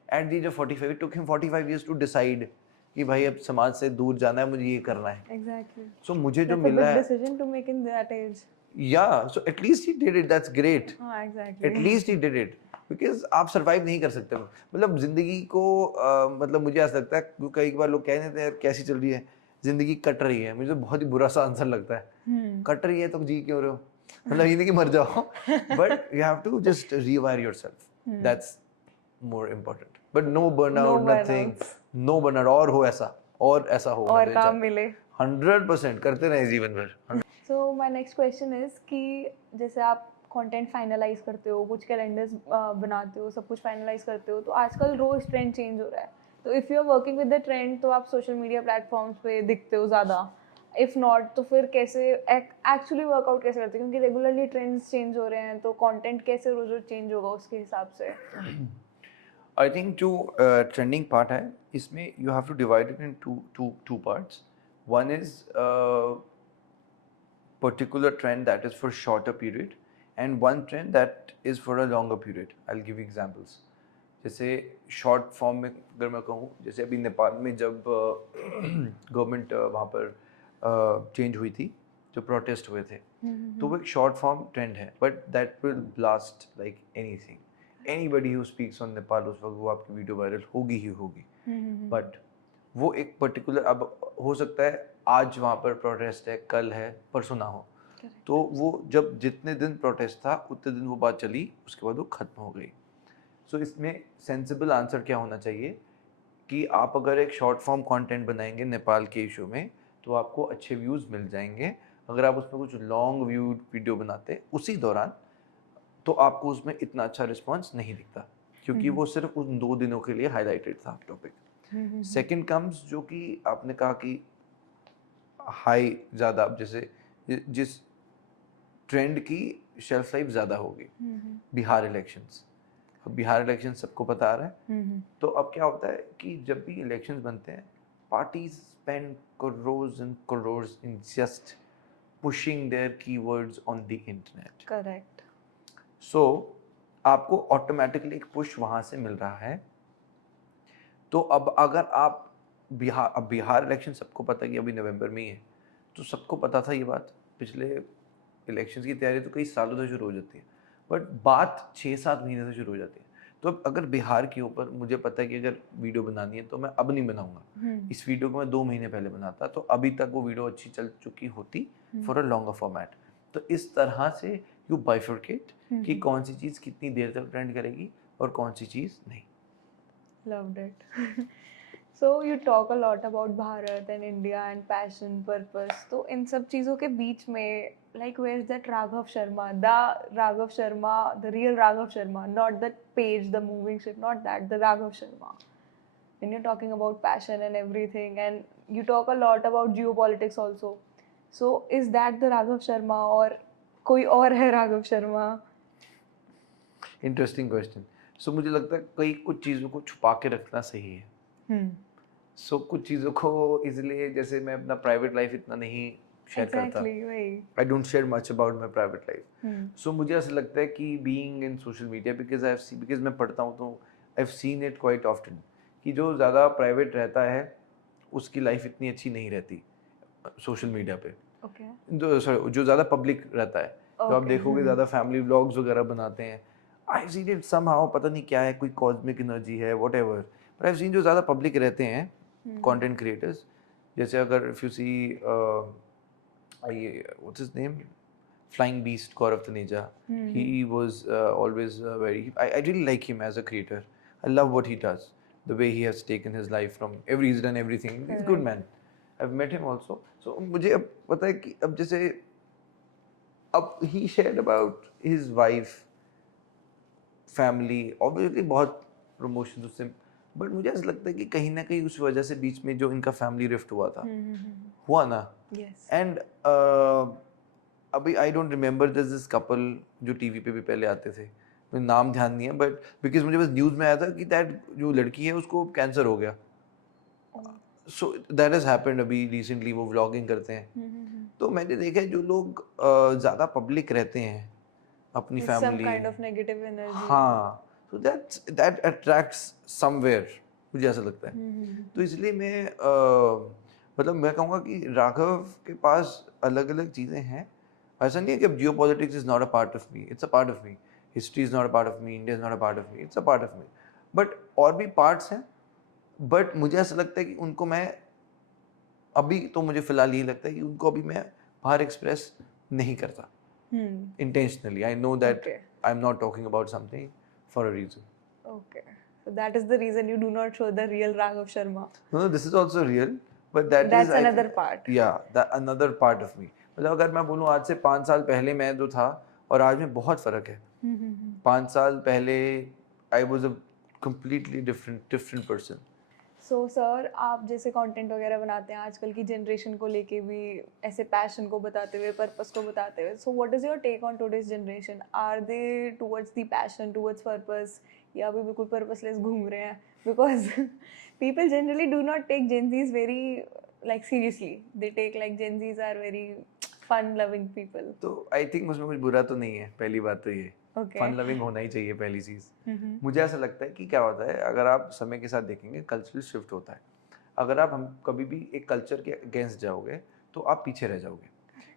At the age of 45 it took him 45 years to decide कि भाई अब समाज से दूर जाना है, मुझे ये करना है. Exactly. सो मुझे जो That's a मिला big है, decision to make in that age. yeah, so at least he did it, that's great. हाँ, exactly. At least he did it. Because आप सर्वाइव नहीं कर सकते. मतलब जिंदगी को मतलब मुझे ऐसा लगता है, कई बार लोग कह देते हैं यार कैसी चल रही है जिंदगी, कट रही है. मुझे बहुत ही बुरा सा आंसर लगता है. कट रही है तो जी क्यों रहे हो, मतलब ये नहीं कि मर जाओ, but you have to just rewire yourself, that's more important. But no burnout, nothing, no burnout. और हो ऐसा, और ऐसा हो, और काम मिले. 100% करते रहे जीवन भर. So my next question is कि जैसे आप कंटेंट फाइनलाइज करते हो, कुछ कैलेंडर्स बनाते हो, सब कुछ फाइनलाइज करते हो, तो आजकल रोज ट्रेंड चेंज हो रहा है. तो if you are working with the trend तो आप सोशल मीडिया प्लेटफॉर्म्स पे दिखते हो ज़्यादा. इफ़ नॉट तो फिर कैसे एक्चुअली वर्कआउट कैसे करते हो, क्योंकि रेगुलरली ट्रेंड्स चेंज हो रहे हैं, तो कंटेंट कैसे रोज रोज चेंज होगा उसके हिसाब से. आई थिंक जो ट्रेंडिंग पार्ट है इसमें you have to divide it in two parts. One is particular trend that is for shorter period and one trend that is for a longer period. I'll give you examples. जैसे short form में अगर मैं कहूँ, जैसे अभी नेपाल में जब government वहाँ पर चेंज हुई थी, जो प्रोटेस्ट हुए थे, तो वो एक शॉर्ट फॉर्म ट्रेंड है, but that will blast like anything. Anybody who speaks on Nepal उस वक्त वो आपकी वीडियो वायरल होगी ही होगी. बट वो एक पर्टिकुलर, अब हो सकता है आज वहाँ पर प्रोटेस्ट है, कल है, परसों ना हो. तो वो जब जितने दिन प्रोटेस्ट था उतने दिन वो बात चली, उसके बाद वो ख़त्म हो गई. सो इसमें सेंसिबल आंसर क्या होना चाहिए कि आप अगर एक शॉर्ट फॉर्म कंटेंट बनाएंगे नेपाल के इशू में तो आपको अच्छे व्यूज़ मिल जाएंगे. अगर आप उसमें कुछ लॉन्ग व्यू वीडियो बनाते उसी दौरान तो आपको उसमें इतना अच्छा रिस्पॉन्स नहीं दिखता, क्योंकि वो सिर्फ उन 2 दिनों के लिए हाईलाइटेड था टॉपिक. सेकेंड कम्स जो कि आपने कहा कि हाई ज़्यादा, जैसे जिस ट्रेंड की शेल्फ लाइफ ज़्यादा होगी, बिहार इलेक्शंस. अब बिहार इलेक्शन सबको पता आ रहा है. तो अब क्या होता है कि जब भी इलेक्शंस बनते हैं, parties spend crores and crores in just pushing their keywords on the internet. Correct. So आपको ऑटोमेटिकली एक पुश वहाँ से मिल रहा है. तो अब अगर आप बिहार इलेक्शन सबको पता है कि अभी नवंबर में ही है, तो सबको पता था ये बात. पिछले इलेक्शंस की तैयारी तो कई सालों से शुरू हो जाती है, बट बात 6-7 महीने से शुरू हो जाती है. तो अब अगर बिहार के ऊपर मुझे पता है कि अगर वीडियो बनानी है तो मैं अब नहीं बनाऊंगा, इस वीडियो को मैं 2 महीने पहले बनाता तो अभी तक वो वीडियो अच्छी चल चुकी होती फॉर अ लॉन्गर फॉर्मेट। तो इस तरह से यू बाइफरकेट कि कौन सी चीज़ कितनी देर तक ट्रेंड करेगी और कौन सी चीज़ नहीं। Loved it. So you talk a lot about Bharat and India and passion, purpose. तो इन सब चीज़ों के बीच में like where's that Raghav Sharma, the real Raghav Sharma, not that page, the moving ship, not that, the Raghav Sharma. When you're talking about passion and everything, and you talk a lot about geopolitics also. So is that the Raghav Sharma or कोई और है Raghav Sharma? Interesting question. So मुझे लगता है कई कुछ चीज़ों को छुपा के रखना सही है। सो कुछ चीज़ों को इसलिए, जैसे मैं अपना प्राइवेट लाइफ इतना नहीं शेयर करता, I don't share much about my private life. So मुझे ऐसा लगता है कि being in social media, because मैं पढ़ता हूँ तो I have seen it quite often कि जो ज़्यादा प्राइवेट रहता है उसकी लाइफ इतनी अच्छी नहीं रहती सोशल मीडिया पे। जो ज़्यादा पब्लिक रहता है, तो आप देखोगे ज़्यादा फैमिली व्लॉग्स वगैरह बनाते हैं। आई सीन इट समहाउ, पता नहीं क्या है, कोई कॉस्मिक एनर्जी है, what ever, but I seen जो ज़्यादा पब्लिक रहते हैं कंटेंट क्रिएटर्स, जैसे अगर इफ यू सी ये what's his name, flying beast, Gaurav Taneja, he was always very, I really like him as a creator. I love what he does, the way he has taken his life from he's done everything. He's a good man. I've met him also. So मुझे अब पता है कि अब जैसे अब he shared about his wife, family, obviously बहुत promotion उससे, बट मुझे ऐसा लगता है कि कहीं ना कहीं उस वजह से बीच में जो इनका फैमिली रिफ्ट हुआ था, हुआ ना, एंड अभी I don't remember this couple जो टीवी पे भी पहले आते थे, मुझे नाम ध्यान नहीं है, बट बिकॉज मुझे बस न्यूज़ में आया था कि दैट जो लड़की है उसको कैंसर हो गया। सो दैट हैज हैपेंड अभी रिसेंटली, वो व्लॉगिंग करते हैं। तो मैंने देखा है जो लोग ज़्यादा पब्लिक रहते हैं अपनी family, some kind of negative energy. हाँ, so that attracts somewhere, मुझे ऐसा लगता है। तो इसलिए मैं मतलब मैं कहूँगा कि राघव के पास अलग अलग चीज़ें हैं। ऐसा नहीं है कि अब जियो politics is not a part of me, it's a part of me, history is not a part of me, India is not a part of me, it's a part of me, but और भी parts हैं, but मुझे ऐसा लगता है कि उनको मैं अभी, तो मुझे फ़िलहाल यही लगता है कि उनको अभी मैं बाहर एक्सप्रेस नहीं करता intentionally. I know that I'm not talking about something for a reason. Okay. So that is the reason you do not show the real Raghav Sharma. No, this is also real, but that's another part. Yeah, that another part of me. मतलब अगर मैं बोलूँ आज से 5 साल पहले मैं जो था और आज में बहुत फ़र्क है। 5 साल पहले I was a completely different person. So sir, आप जैसे कंटेंट वगैरह बनाते हैं आजकल की जनरेशन को लेके भी, ऐसे पैशन को बताते हुए, पर्पस को बताते हुए, so what is your take on today's generation? Are they towards the passion, towards purpose, या भी बिल्कुल पर्पसलेस घूम रहे हैं? Because people generally do not take Gen Zs very like seriously, they take like Gen Zs are very fun loving people. तो I think उसमें कुछ बुरा तो नहीं है, पहली बात तो ये फन लविंग होना ही चाहिए पहली चीज़। मुझे ऐसा लगता है कि क्या होता है, अगर आप समय के साथ देखेंगे कल्चरल शिफ्ट होता है। अगर आप हम कभी भी एक कल्चर के अगेंस्ट जाओगे तो आप पीछे रह जाओगे।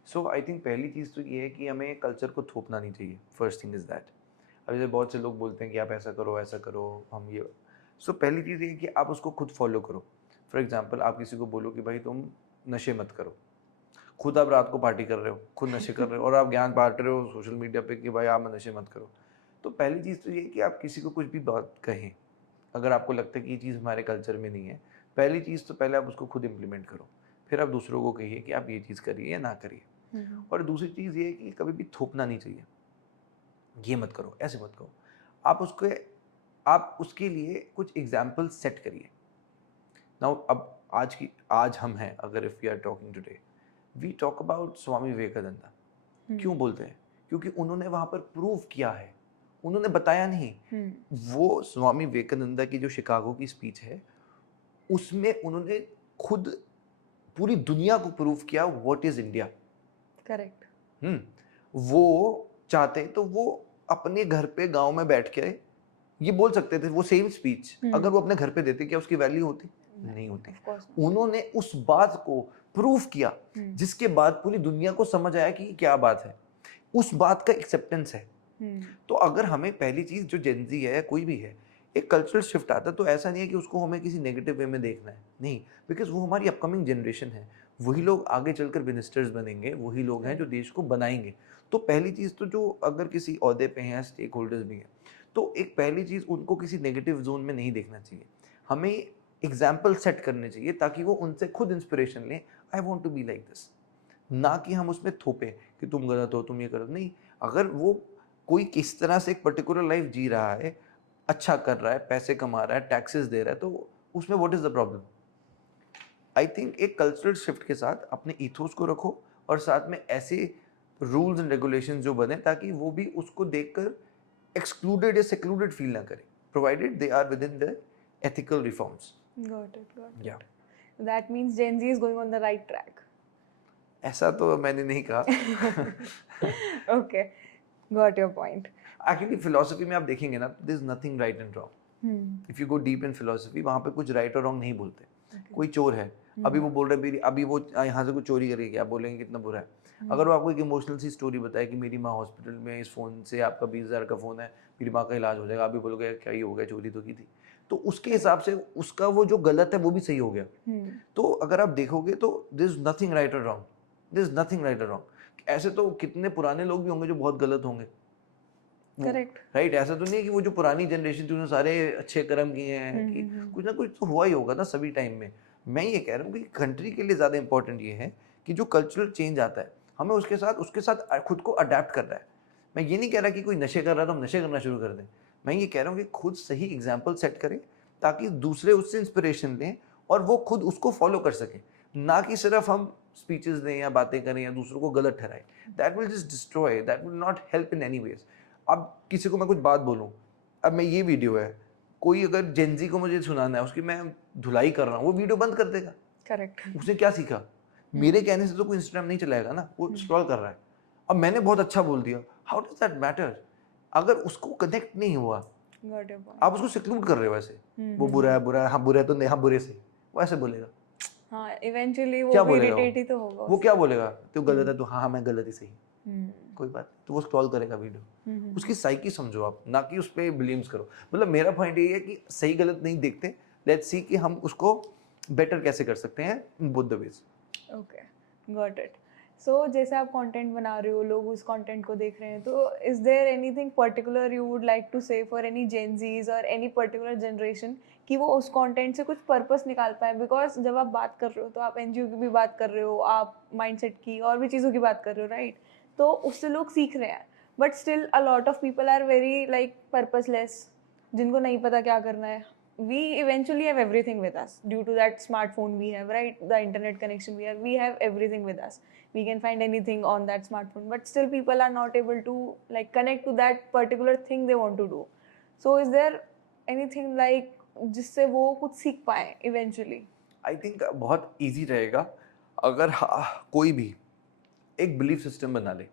सो आई थिंक पहली चीज़ तो ये है कि हमें कल्चर को थोपना नहीं चाहिए। First thing is that. अब जैसे बहुत से लोग बोलते हैं कि आप ऐसा करो हम ये, सो पहली चीज़ ये है कि आप उसको खुद फॉलो करो। फॉर एग्जाम्पल, आप किसी को बोलो कि भाई तुम नशे मत करो, खुद आप रात को पार्टी कर रहे हो, खुद नशे कर रहे हो, और आप ज्ञान बांट रहे हो सोशल मीडिया पे कि भाई आप नशे मत करो। तो पहली चीज़ तो ये है कि आप किसी को कुछ भी बात कहें, अगर आपको लगता है कि ये चीज़ हमारे कल्चर में नहीं है, पहली चीज़ तो पहले आप उसको खुद इम्प्लीमेंट करो, फिर आप दूसरों को कहिए कि आप ये चीज़ करिए या ना करिए। और दूसरी चीज़ ये है कि कभी भी थोपना नहीं चाहिए, ये मत करो, ऐसे मत करो। आप उसके लिए कुछ एग्जाम्पल सेट करिए। नाउ अब आज हम हैं, अगर if we are talking today, we talk about Swami Vivekananda. क्यों बोलते हैं? क्योंकि उन्होंने वहाँ पर प्रूव किया है, उन्होंने बताया नहीं। वो स्वामी विवेकानंदा की जो शिकागो की स्पीच है, उसमें उन्होंने खुद पूरी दुनिया को प्रूव किया व्हाट इज इंडिया। करेक्ट। वो चाहते तो वो अपने घर पे गांव में बैठ के ये बोल सकते थे, वो सेम स्पीच अगर वो अपने घर पे देते, क्या उसकी वैल्यू होती? नहीं होती। उन्होंने उस बात को प्रूव किया, जिसके बाद पूरी दुनिया को समझ आया कि क्या बात है। उस बात का एक्सेप्टेंस है। तो अगर हमें पहली चीज़ जो जेनजी है या कोई भी है एक कल्चरल शिफ्ट आता है तो ऐसा नहीं है कि उसको हमें किसी नेगेटिव वे में देखना है, नहीं, बिकॉज वो हमारी अपकमिंग जनरेशन है, वही लोग आगे चलकर मिनिस्टर्स बनेंगे, वही लोग हैं जो देश को बनाएंगे। तो पहली चीज़ तो जो अगर किसी ओहदे पे हैं, स्टेक होल्डर्स भी हैं, तो एक पहली चीज़ उनको किसी नेगेटिव जोन में नहीं देखना चाहिए, हमें एग्जाम्पल सेट करने चाहिए ताकि वो उनसे खुद इंस्पिरेशन लें, I want to be like this, ना कि हम उसमें थोपें कि तुम गलत हो, तुम ये करो, नहीं। अगर वो कोई किस तरह से एक पर्टिकुलर लाइफ जी रहा है, अच्छा कर रहा है, पैसे कमा रहा है, टैक्सेस दे रहा है, तो उसमें what is the problem? I think एक कल्चरल शिफ्ट के साथ अपने ईथोस को रखो और साथ में ऐसे रूल्स एंड रेगुलेशंस जो बने ताकि वो भी उसको देखकर एक्सक्लूडेड या सेक्लूडेड फील ना करें, provided they are within the ethical reforms. Got it, got it. या That means Gen Z is going on the right track. ऐसा तो मैंने नहीं कहा। Okay, got your point. Actually philosophy में आप देखेंगे ना, there is nothing right and wrong. If you go deep in philosophy, वहाँ पे कुछ राइट और रॉन्ग नहीं बोलते। कोई चोर है, अभी वो बोल रहा है मेरी, अभी वो यहाँ से कुछ चोरी करके, आप बोलेंगे कितना बुरा है। अगर वो आपको एक इमोशनल सी स्टोरी बताए कि मेरी माँ हॉस्पिटल में, इस फ़ोन से आपका 20,000 का फ़ोन है, मेरी माँ का इलाज हो जाएगा, आप भी बोलोगे क्या ही हो गया, चोरी तो की थी। तो उसके हिसाब से उसका वो जो गलत है वो भी सही हो गया। तो अगर आप देखोगे तो देयर इज नथिंग राइट और wrong, there is nothing right और रॉन्ग। ऐसे तो कितने पुराने लोग भी होंगे जो बहुत गलत होंगे, Correct. राइट। ऐसा तो नहीं है कि वो जो पुरानी जनरेशन थी उन्होंने सारे अच्छे कर्म किए हैं, कि कुछ ना कुछ तो हुआ ही होगा ना सभी टाइम में। मैं ये कह रहा हूँ कि कंट्री के लिए ज़्यादा इंपॉर्टेंट ये है कि जो कल्चरल चेंज आता है हमें उसके साथ खुद को अडेप्ट करना है। मैं ये नहीं कह रहा कि कोई नशे कर रहा है तो हम नशे करना शुरू कर दें, मैं ये कह रहा हूँ कि खुद सही एग्जाम्पल सेट करें ताकि दूसरे उससे इंस्पिरेशन लें और वो खुद उसको फॉलो कर सकें, ना कि सिर्फ हम स्पीचेस दें या बातें करें या दूसरों को गलत ठहराएं। That will just destroy, that will not help in any ways. अब किसी को मैं कुछ बात बोलूँ, अब मैं ये वीडियो है, कोई अगर जेनजी को मुझे सुनाना है, उसकी मैं धुलाई कर रहा हूँ, वो वीडियो बंद कर देगा। Correct. उसने क्या सीखा? मेरे कहने से तो कोई इंस्टाग्राम नहीं चलाएगा ना, वो स्क्रॉल कर रहा है। अब मैंने बहुत अच्छा बोल दिया, हाउ डज दैट मैटर? अगर उसको कनेक्ट नहीं हुआ, Got your point. आप उसको सिक्लूड कर रहे हो ऐसे, वो बुरा है, हाँ बुरा है तो नहीं, हाँ बुरे से, वो ऐसे बोलेगा। हाँ, eventually वो क्या भी बोलेगा irritate ही तो होगा वो उससे. क्या बोलेगा? तू गलत है, तो हाँ मैं गलत ही सही, हम्म, कोई बात नहीं। तो वो स्क्रॉल करेगा वीडियो। उसकी साइकी समझो आप, ना कि उस पर ब्लेम्स करो। मतलब मेरा पॉइंट ये है कि सही गलत नहीं देखते, लेट्स सी कि हम उसको बेटर कैसे कर सकते हैं in both the ways. Okay, got it. So जैसे आप कंटेंट बना रहे हो, लोग उस कंटेंट को देख रहे हैं, तो is there anything particular you would like to say for any Gen Zs और एनी पर्टिकुलर जनरेशन कि वो उस कंटेंट से कुछ पर्पस निकाल पाए? बिकॉज जब आप बात कर रहे हो तो आप एनजीओ की भी बात कर रहे हो, आप माइंडसेट की और भी चीज़ों की बात कर रहे हो, राइट? तो उससे लोग सीख रहे हैं, but still a lot of people are very like purposeless, जिनको नहीं पता क्या करना है. We eventually have everything with us due to that smartphone we have, right? The internet connection we have everything with us. We can find anything on that smartphone, but still people are not able to like connect to that particular thing they want to do. So is there anything like जिससे वो कुछ सीख पाए eventually? I think बहुत easy रहेगा अगर कोई भी एक बिलीफ सिस्टम बना ले।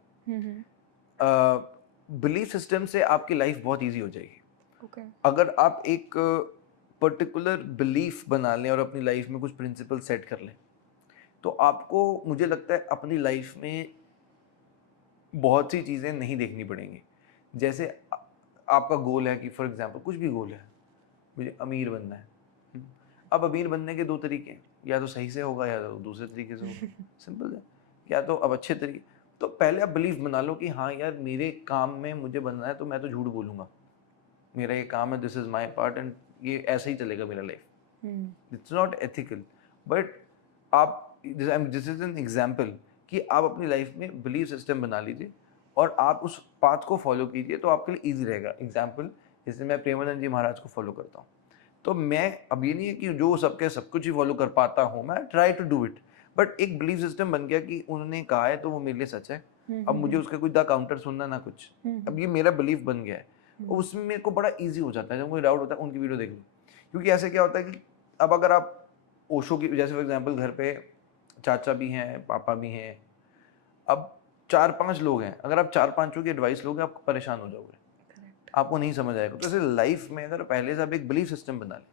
बिलीफ सिस्टम से आपकी लाइफ बहुत ईजी हो जाएगी। Okay. अगर आप एक पर्टिकुलर बिलीफ बना लें और अपनी लाइफ में कुछ प्रिंसिपल सेट कर लें, तो आपको, मुझे लगता है, अपनी लाइफ में बहुत सी चीज़ें नहीं देखनी पड़ेंगी। जैसे आपका गोल है कि फॉर एग्जांपल कुछ भी गोल है, मुझे अमीर बनना है। अब अमीर बनने के दो तरीके हैं, या तो सही से होगा या तो दूसरे तरीके से होगा। सिंपल है। या तो अब अच्छे तरीके, तो पहले आप बिलीव बना लो कि हाँ यार मेरे काम में मुझे बनना है तो मैं तो झूठ बोलूँगा, मेरा ये काम है, this is my part and ये ऐसे ही चलेगा मेरा life. It's not ethical, but आप, दिस इज एन एग्जाम्पल कि आप अपनी लाइफ में बिलीव सिस्टम बना लीजिए और आप उस पाथ को फॉलो कीजिए, तो आपके लिए ईजी रहेगा। एग्जाम्पल, जैसे मैं प्रेमानंद जी महाराज को फॉलो करता हूँ, तो मैं, अब ये नहीं है कि जो सबके सब कुछ ही फॉलो कर पाता हूँ, मैं try to do it, but एक बिलीव सिस्टम बन गया कि उन्होंने कहा है तो वो मेरे लिए सच है। अब मुझे उसका कोई दा काउंटर सुनना ना कुछ, अब ये मेरा बिलीफ बन गया है, और उसमें मेरे को बड़ा ईजी हो जाता है। जब कोई डाउट होता है उनकी वीडियो देख लो, क्योंकि ऐसे क्या होता है कि अब अगर आप ओशो की, जैसे फॉर एग्जांपल घर पे चाचा भी हैं, पापा भी हैं, अब 4-5 लोग हैं, अगर आप 4-5 की एडवाइस लोगे आप परेशान हो जाओगे, आपको नहीं समझ आएगा। तो जैसे लाइफ में अगर पहले से आप एक बिलीफ सिस्टम बना लें,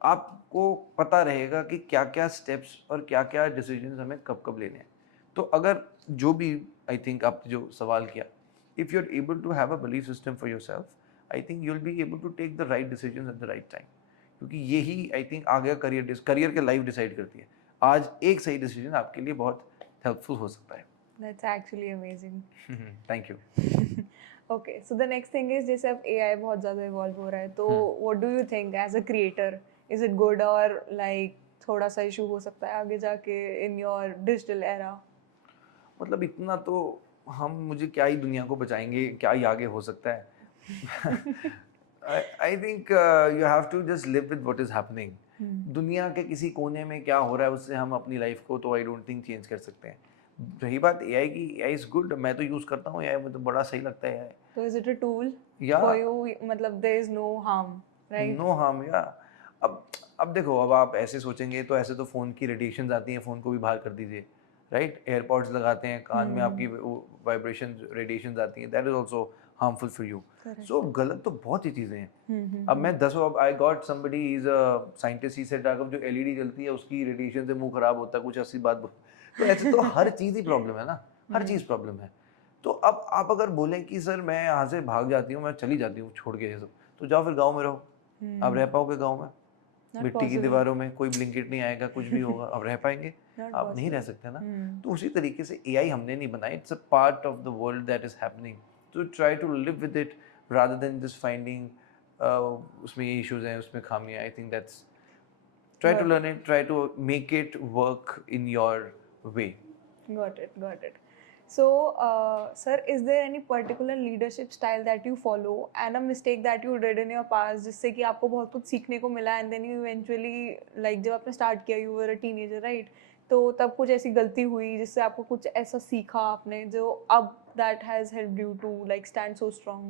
आपको पता रहेगा कि क्या क्या स्टेप्स और क्या क्या डिसीजंस हमें कब कब लेने हैं। तो अगर जो भी, आई थिंक आपने जो सवाल किया if you're able to have a belief system for yourself, I think you'll be able to take the right decisions at the right time. क्योंकि यही आई थिंक आगे करियर के लाइफ डिसाइड करती है. आज एक सही डिसीजन आपके लिए बहुत हेल्पफुल हो सकता है. That's actually amazing. Thank you. Okay, so the next thing is जैसे अब AI बहुत ज़्यादा evolve हो रहा है तो what do you think as a creator, is it good or like थोड़ा सा issue हो सकता है आगे जाके in your digital era? मतलब इतना तो मुझे क्या ही दुनिया को बचाएंगे, क्या ही आगे हो सकता है. I think you have to just live with what is happening. दुनिया के किसी कोने में क्या हो रहा है उससे हम अपनी लाइफ को तो आई डोंट थिंक चेंज कर सकते हैं. रही बात AI की, AI इज गुड, मैं तो यूज करता हूँ AI, मुझे बड़ा सही लगता है AI. So is it a tool Yeah. for you? मतलब there is no harm, right? No harm. या अब देखो, अब आप ऐसे सोचेंगे तो ऐसे तो फ़ोन की रेडिएशंस आती हैं, फ़ोन को भी बाहर कर दीजिए, राइट. एयरपॉड्स लगाते हैं कान में, आपकी वाइब्रेशन रेडिएशंस आती हैं, that is also harmful for you. So गलत तो बहुत ही चीज़ें हैं. अब मैं 10 I got somebody is a scientist, he said Raghav जो LED जलती है उसकी रेडिएशन से मुंह खराब होता है, कुछ ऐसी बात. तो ऐसे तो हर चीज़ ही प्रॉब्लम है ना, हर चीज़ प्रॉब्लम है. तो अब आप अगर बोलें कि सर मैं यहाँ से भाग जाती हूँ, मैं चली जाती हूँ छोड़ के ये सब, तो जाओ फिर गाँव में रहो. आप रह पाओगे गाँव में? मिट्टी की दीवारों में कोई ब्लिंकिट नहीं आएगा, कुछ भी होगा, आप रह पाएंगे? आप नहीं रह सकते ना. तो उसी तरीके से AI हमने नहीं बनाई, it's a part of the world that is happening. तो try to live with it rather than just finding उसमें ये इश्यूज हैं, उसमें खामियां. I think that's, try to learn it, try to make it work in your way. Got it. So, sir, is there any particular leadership style that you follow and a mistake that you did in your past जिससे कि आपको बहुत कुछ सीखने को मिला and then you eventually like जब आपने start किया you were a teenager, right? तो तब कुछ ऐसी गलती हुई जिससे आपको कुछ ऐसा सीखा आपने जो अब that has helped you to like stand so strong?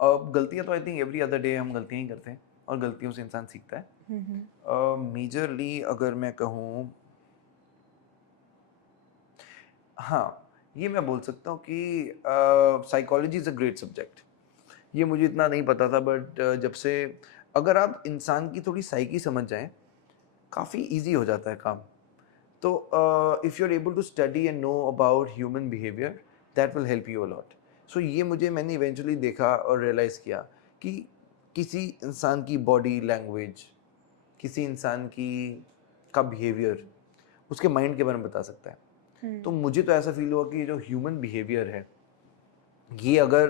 गलतियाँ तो I think every other day हम गलतियाँ ही करते हैं और गलतियों से इंसान सीखता है. मेजरली अगर मैं कहूँ, हाँ, ये मैं बोल सकता हूँ कि psychology is a great subject. ये मुझे इतना नहीं पता था, बट जब से अगर आप इंसान की थोड़ी साइकी समझ जाएं, काफ़ी इजी हो जाता है काम. तो if you are able to study and know about human behaviour, that will help you a lot. So ये मैंने इवेंचुअली देखा और रियलाइज़ किया कि किसी इंसान की बॉडी लैंग्वेज, किसी इंसान का बिहेवियर उसके माइंड के बारे में बता सकता है. तो मुझे तो ऐसा फील हुआ कि जो ह्यूमन बिहेवियर है ये अगर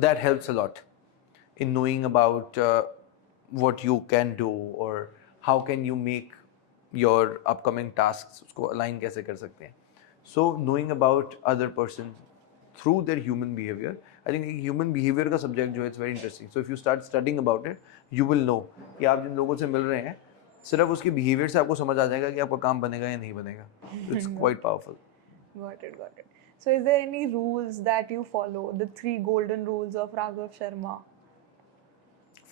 that helps a lot in knowing about what you can do और how can you make your upcoming task, उसको अलाइन कैसे कर सकते हैं. So knowing about other person through their human behaviour, I think human behaviour का subject जो है it's very interesting. So if you start studying about it, you will know कि आप जिन लोगों से मिल रहे हैं सिर्फ उसके बिहेवियर से आपको समझ आ जाएगा कि आपका काम बनेगा या नहीं बनेगा. It's quite powerful. Got it. So is there any rules that you follow, the 3 golden rules of Raghav Sharma?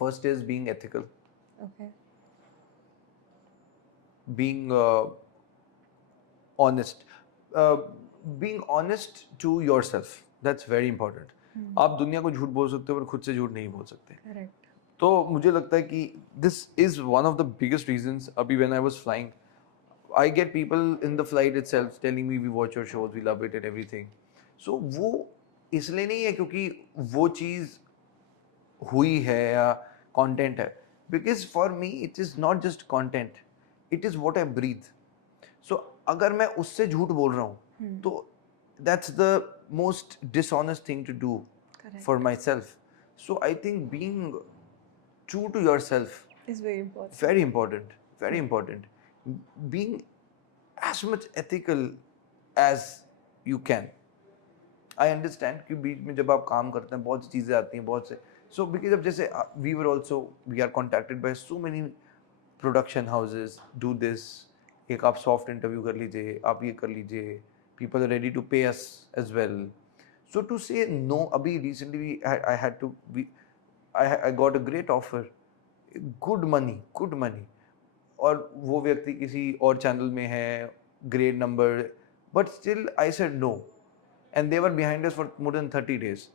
First is being ethical, Okay. being honest, being honest to yourself. That's very important. आप दुनिया को झूठ बोल सकते हो पर खुद से झूठ नहीं बोल सकते. Correct. तो मुझे लगता है कि this is one of the biggest reasons. अभी when I was flying, I get people in the flight itself telling me we watch your shows, we love it and everything. So वो इसलिए नहीं है क्योंकि वो चीज़ हुई है या कंटेंट है. Because for me it is not just content, it is what I breathe. So अगर मैं उससे झूठ बोल रहा हूँ तो that's the most dishonest thing to do. Correct. For myself. So I think being true to yourself Is very important. very important, very important. Being as much ethical as you can. I understand कि बीच में जब आप काम करते हैं बहुत सी चीज़ें आती हैं, बहुत से. So because अब जैसे we are contacted by so many production houses, do this, एक आप soft interview कर लीजिए, आप ये कर लीजिए, people are ready to pay us as well. So to say no, अभी recently I got a great offer, good money, और वो व्यक्ति किसी और चैनल में है, great number, but still I said no, and they were behind us for more than 30 days.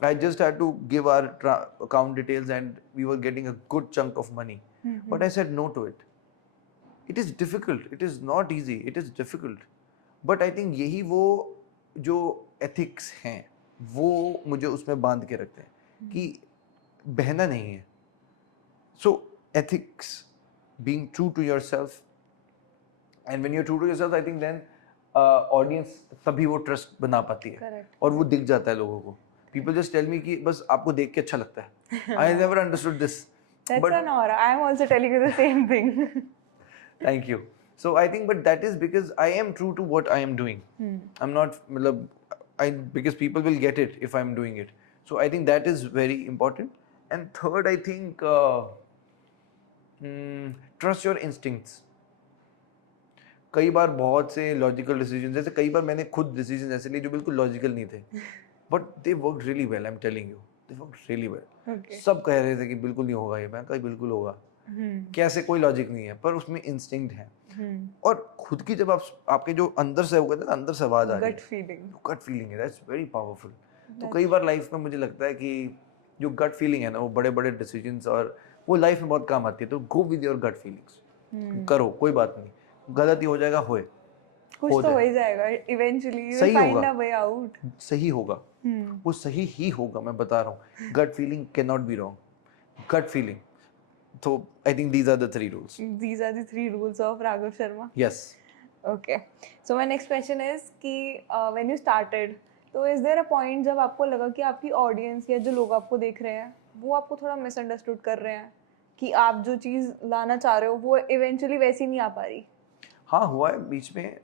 I just had to give our account details and we were getting a good chunk of money, but I said no to it. It is difficult, it is not easy, it is difficult, but I think यही वो जो ethics हैं वो मुझे उसमें बांध के रखते हैं कि बहना नहीं है. So ethics, being true to yourself, and when you're true to yourself, I think then audience तभी वो trust बना पाती है. Correct. और वो दिख जाता है लोगों को. People just tell me कि बस आपको देख के अच्छा लगता है. I never understood this. That's But an aura. I am also telling you the same thing. thank you. So I think, but that is because I am true to what I am doing. I'm not, मतलब, because people will get it if I'm doing it. So I think that is very important. And third, I think, trust your instincts. कई बार बहुत से logical decision, जैसे कई बार मैंने खुद decision ऐसे लिए जो बिल्कुल लॉजिकल नहीं थे, but they work really well. I am telling you, they work really well. Okay. सब कह रहे थे कि बिल्कुल नहीं होगा ये, मैं कहा बिल्कुल होगा. कैसे, कोई लॉजिक नहीं है, पर उसमें इंस्टिंक्ट है. और खुद की जब आपके जो अंदर से वो कहते हैं ना, अंदर से आवाज आ रही Gut feeling. गट फीलिंग है, दैट्स वेरी पावरफुल. तो कई बार लाइफ में मुझे लगता है कि जो गट फीलिंग है ना, वो बड़े बड़े डिसीजंस और वो लाइफ में बहुत काम आती है. तो go with your gut feelings. करो, कोई बात नहीं, गलती हो जाएगा, होए, कुछ हो तो हो जाए. ही जाएगा. Eventually you will सही find होगा. a way out. सही होगा, वो सही ही होगा, मैं बता रहा हूँ. Gut feeling can not be wrong. Gut feeling. तो I think these are the 3 rules. These are the 3 rules of Raghav Sharma. Yes. Okay. So my next question is कि when you started, तो is there a point जब आपको लगा कि आपकी audience या जो लोग आपको देख रहे हैं वो आपको थोड़ा misunderstood कर रहे हैं कि आप जो चीज़ लाना चाह रहे हो वो eventually वैसी नहीं आ पा रही? हाँ, हुआ है बीच में.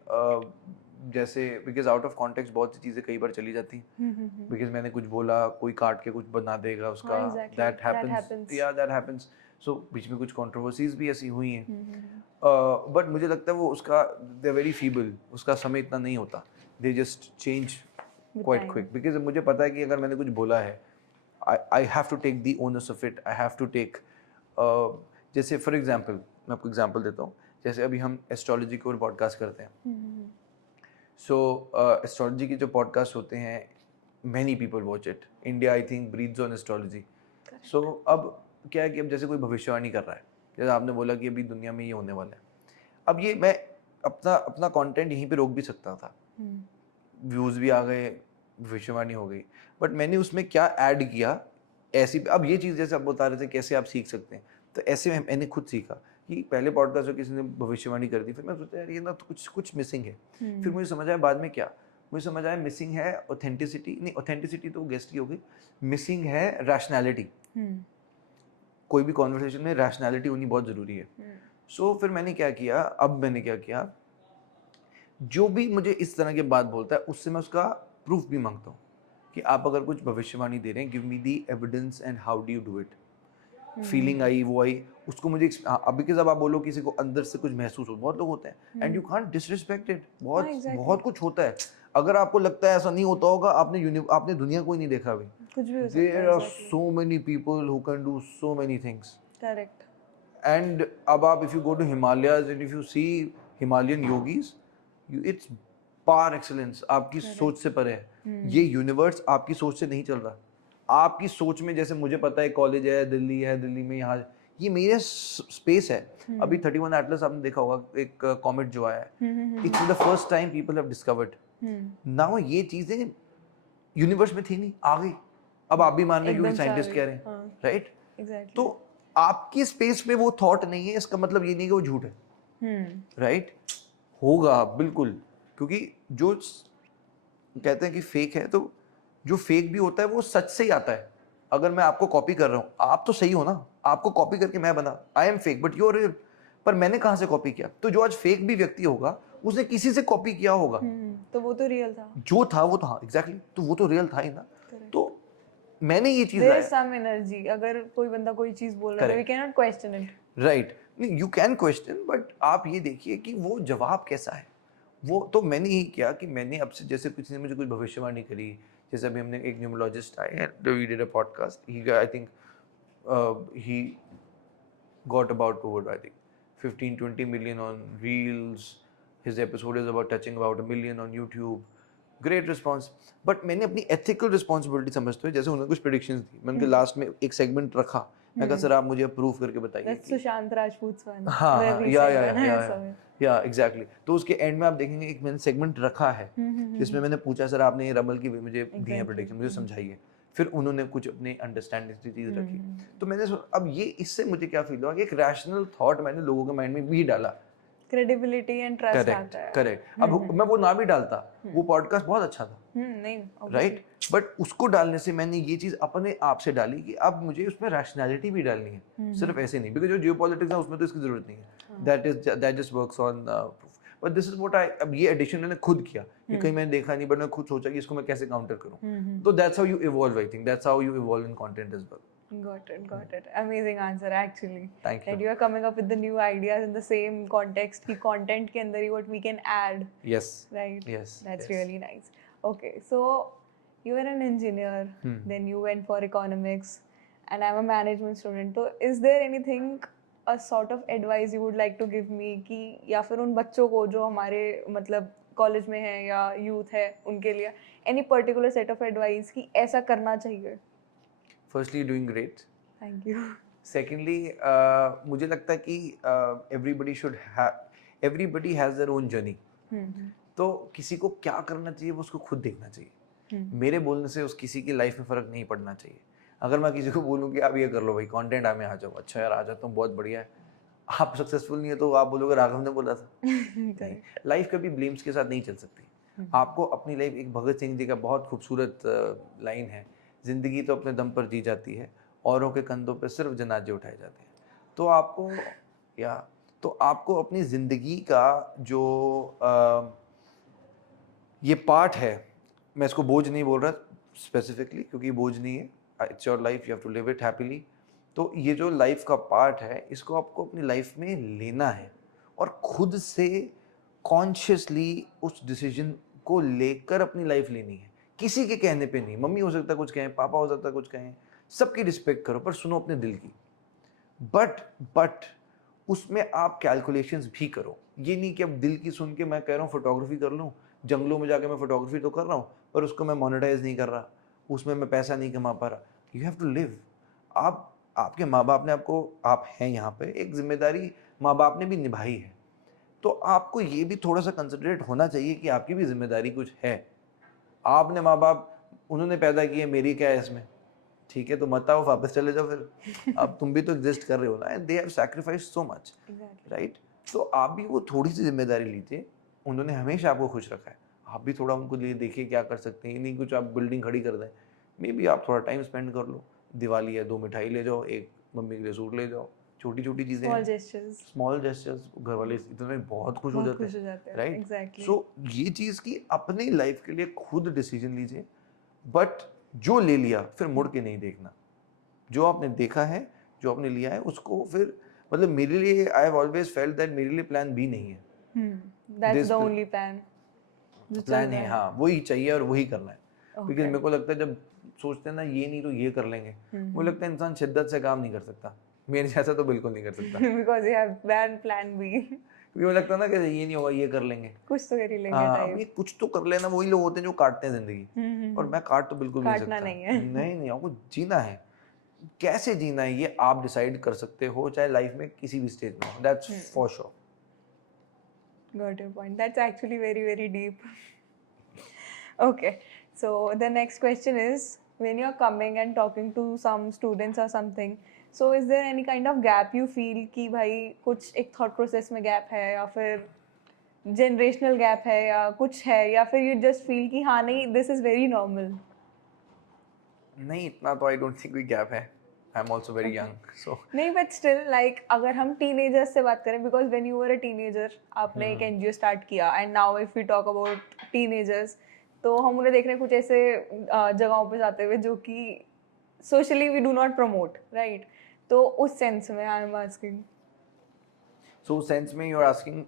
जैसे बिकॉज आउट ऑफ कॉन्टेक्स्ट बहुत सी चीज़ें कई बार चली जाती हैं. बिकॉज मैंने कुछ बोला, कोई काट के कुछ बना देगा उसका. हाँ, exactly. That That happens. happens. या दैट हैपेंस. सो बीच में कुछ कंट्रोवर्सीज भी ऐसी हुई हैं. बट मुझे लगता है वो उसका, दे आर वेरी फीबल, उसका समय इतना नहीं होता. They just change quite quick. Because मुझे पता है कि अगर मैंने कुछ बोला है, I have to take the owners of it. I have to take, जैसे फॉर एग्जांपल, मैं आपको एग्जांपल देता हूँ. जैसे अभी हम एस्ट्रोलॉजी के ऊपर पॉडकास्ट करते हैं. सो एस्ट्रोलॉजी के जो पॉडकास्ट होते हैं, many people watch it. India I think breeds on astrology. So अब क्या है कि अब जैसे कोई भविष्यवाणी कर रहा है, जैसे आपने बोला कि अभी दुनिया में ये होने वाला है. अब ये मैं अपना कंटेंट यहीं पे रोक भी सकता था. व्यूज़ भी आ गए, भविष्यवाणी हो गई. बट मैंने उसमें क्या ऐड किया ऐसी. अब ये चीज़ जैसे आप बता रहे थे कैसे आप सीख सकते हैं, तो ऐसे मैंने खुद सीखा कि पहले पॉडकास्ट में किसी ने भविष्यवाणी कर दी, फिर मैं सोचा यार ये ना तो कुछ मिसिंग है. फिर मुझे समझ आया बाद में, क्या मुझे समझ आया, मिसिंग है ऑथेंटिसिटी. नहीं, ऑथेंटिसिटी तो गेस्ट की हो गई. मिसिंग है रैशनैलिटी. कोई भी कॉन्वर्सेशन में रैशनैलिटी होनी बहुत ज़रूरी है. सो फिर मैंने क्या किया, जो भी मुझे इस तरह की बात बोलता है उससे मैं उसका प्रूफ भी मांगता हूँ कि आप अगर कुछ भविष्यवाणी दे रहे हैं, give me the evidence and how do you do it. Feeling आई, वो आई, उसको मुझे अभी के जब आप बोलो किसी को अंदर से कुछ महसूस हो, बहुत लोग होते हैं and you can't disrespect it. बहुत कुछ होता है. अगर आपको लगता है ऐसा नहीं होता होगा, आपने दुनिया को ही नहीं देखा अभी. कुछ भी हो सकता There are so many people who can do so many things. Correct. And अब आप if you go to Himalayas and if you see Himalayan yogis, it's par excellence. आपकी सोच से परे है. ये यूनिवर्स आपकी सोच से नहीं चल रहा. आपकी सोच में, जैसे मुझे पता है कॉलेज है, दिल्ली में, यहाँ ये मेरे स्पेस है. अभी 31 एटलस आपने देखा होगा, एक कॉमेट जो आया है. It's the first time people have discovered. Now ये चीजें यूनिवर्स में थी नहीं, आ गई. अब आप भी मान रहे हैं क्योंकि साइंटिस्ट कह रहे हैं, राइट? Exactly. तो आपकी स्पेस में वो थॉट नहीं है, इसका मतलब ये नहीं कि वो झूठ है. राइट? होगा बिल्कुल. क्योंकि जो कहते हैं कि फेक है, तो जो फेक भी होता है वो सच से ही आता है. अगर मैं आपको कॉपी कर रहा हूँ, आप तो सही हो ना, आपको कॉपी करके मैं बना, I am fake but you are real. पर मैंने कहाँ से कॉपी किया? तो जो आज फेक भी व्यक्ति होगा उसने किसी से कॉपी किया होगा. तो वो तो रियल था. जो था वो तो, हाँ एग्जैक्टली, तो वो तो रियल था ही ना. तो मैंने ये चीज There is some energy. अगर कोई बंदा कोई चीज बोल रहा है, we cannot question it. Right. You can question, but आप ये देखिए कि वो जवाब कैसा है. वो तो मैंने यही किया कि मैंने अब से, जैसे किसी ने मुझे कुछ भविष्यवाणी करी, जैसे अभी हमने एक न्यूमरोलॉजिस्ट आए and we did a podcast. He I think he got about over I think 15-20 million on reels. His episode is about touching about 1 million on YouTube. Great response. But मैंने अपनी एथिकल रिस्पॉन्सिबिलिटी समझते हुए, जैसे उन्होंने कुछ predictions दी, मैंने उनके last में एक सेगमेंट रखा, मैं कहा सर आप मुझे प्रूव करके बताइए That's Sushant Rajput's one. हाँ where हाँ we या said या when I या saw it. या एग्जैक्टली। तो उसके एंड में आप देखेंगे एक मैंने सेगमेंट रखा है जिसमें मैंने पूछा सर आपने ये रबल की मुझे दी है प्रेडिक्शन, मुझे समझाइए। फिर उन्होंने कुछ अपनी अंडरस्टैंडिंग की चीज़ रखी। तो मैंने अब ये इससे मुझे क्या फील हुआ कि एक रैशनल थॉट मैंने लोगों के माइंड में भी डाला। Credibility and trust करेक्ट आता है। करेक्ट। अब मैं वो ना भी डालता, वो पॉडकास्ट बहुत अच्छा था, नहीं राइट? बट उसको डालने से मैंने ये चीज अपने आप से डाली कि अब मुझे उसमें रैशनैलिटी भी डालनी है, सिर्फ ऐसे नहीं, बिकॉज जो जियोपॉलिटिक्स है उसमें तो इसकी जरूरत नहीं है, that just works on but this is what I, अब ये एडिशन मैंने खुद किया, ये कहीं मैंने देखा नहीं बट मैं खुद सोचा कि इसको मैं कैसे काउंटर करूं। तो that's how you evolve, I think that's how you evolve in content as well. Got it. Amazing answer actually. Thank you. That you are coming up with the new ideas in the same context कि content के अंदर ही what we can add. Yes. Right. Yes. That's yes. really nice. Okay, so you were an engineer, then you went for economics, and I'm a management student. So is there anything, a sort of advice you would like to give me कि या फिर उन बच्चों को जो हमारे मतलब college में है या यूथ है उनके लिए any particular set of advice कि ऐसा करना चाहिए? Firstly, you're doing great. Thank you. Secondly, मुझे लगता है कि everybody has their own journey. तो किसी को क्या करना चाहिए वो उसको खुद देखना चाहिए। मेरे बोलने से उस किसी की लाइफ में फर्क नहीं पड़ना चाहिए। अगर मैं किसी को बोलूँ कि आप ये कर लो भाई, कंटेंट में आ जाओ, अच्छा यार आ जाता हूँ, बहुत बढ़िया है, आप सक्सेसफुल नहीं है तो आप बोलोगे राघव ने बोला था। लाइफ कभी ब्लेम्स के साथ नहीं चल सकती। आपको अपनी लाइफ, एक भगत सिंह जी का बहुत खूबसूरत लाइन है, जिंदगी तो अपने दम पर जी जाती है, औरों के कंधों पर सिर्फ जनाजे उठाए जाते हैं। तो आपको अपनी जिंदगी का जो ये पार्ट है, मैं इसको बोझ नहीं बोल रहा स्पेसिफिकली क्योंकि बोझ नहीं है, it's your life, you have to live it happily. तो ये जो लाइफ का पार्ट है इसको आपको अपनी लाइफ में लेना है और खुद से कॉन्शियसली उस डिसीजन को लेकर अपनी लाइफ लेनी है, किसी के कहने पे नहीं। मम्मी हो सकता है कुछ कहें, पापा हो सकता है कुछ कहें, सबकी रिस्पेक्ट करो पर सुनो अपने दिल की। बट उसमें आप कैलकुलेशंस भी करो। ये नहीं कि अब दिल की सुन के मैं कह रहा हूँ फोटोग्राफी कर लूँ, जंगलों में जाके मैं फोटोग्राफी तो कर रहा हूँ पर उसको मैं मोनेटाइज नहीं कर रहा, उसमें मैं पैसा नहीं कमा पा रहा। You have to live. आपके माँ बाप ने आपको, आप हैं यहाँ पे, एक जिम्मेदारी माँ बाप ने भी निभाई है, तो आपको ये भी थोड़ा सा कंसिडरेट होना चाहिए कि आपकी भी जिम्मेदारी कुछ है। आपने माँ बाप उन्होंने पैदा किए, मेरी क्या है इसमें, ठीक है तो मत आओ, वापस चले जाओ फिर। अब तुम भी तो एग्जिस्ट कर रहे हो ना, and they have sacrificed so much, right? तो आप भी वो थोड़ी सी जिम्मेदारी लीजिए, उन्होंने हमेशा आपको खुश रखा है, आप भी थोड़ा उनको लिए देखिए क्या कर सकते हैं। नहीं कुछ आप बिल्डिंग खड़ी कर दें, मे बी आप थोड़ा टाइम स्पेंड कर लो, दिवाली है 2 मिठाई ले जाओ, एक मम्मी के लिए सूट ले जाओ, छोटी छोटी चीज़ें, स्मॉल जेस्चर्स, घर वाले इतने बहुत खुश हो जाते हैं, राइट? सो ये चीज़ की अपनी लाइफ के लिए खुद डिसीजन लीजिए, बट जो ले लिया फिर मुड़ के नहीं देखना। जो आपने देखा है, जो आपने लिया है उसको फिर, मतलब मेरे लिए आई हैव ऑलवेज फेल्ट दैट मेरे लिए प्लान बी नहीं है, दैट्स द ओनली प्लान है, हाँ वही चाहिए और वही करना है। बिकॉज मेरे को लगता है जब सोचते हैं ना ये नहीं तो ये कर लेंगे, मुझे लगता है इंसान शिद्दत से काम नहीं कर सकता, मेरे जैसा तो बिल्कुल नहीं कर सकता। Because you have plan B. क्योंकि मुझे लगता है ना कि ये नहीं होगा ये कर लेंगे, कुछ तो कर ही लेंगे टाइप। ये कुछ तो कर लेना, वही लोग होते हैं जो काटते हैं जिंदगी, और मैं काट तो बिल्कुल नहीं सकता। नहीं आपको जीना है, कैसे जीना है ये आप डिसाइड कर सकते हो, चाहे लाइफ में किसी भी स्टेज में, that's for sure. Got your point. That's actually very, very deep. Okay, so the next question is, when you're coming and talking to some students or something, so is there any kind of gap you feel कि भाई कुछ एक thought process में gap है, या फिर generational gap है, या कुछ है, या फिर you just feel कि हाँ नहीं this is very normal? नहीं इतना तो I don't think कोई gap है, I'm also very young, so नहीं but still like अगर हम teenagers से बात करें, because when you were a teenager आपने एक NGO start किया, and now if we talk about teenagers तो हम उन्हें देख रहे हैं कुछ ऐसे जगहों पे जाते हुए जो कि socially we do not promote, right? तो उस sense में I am asking. So sense में you are asking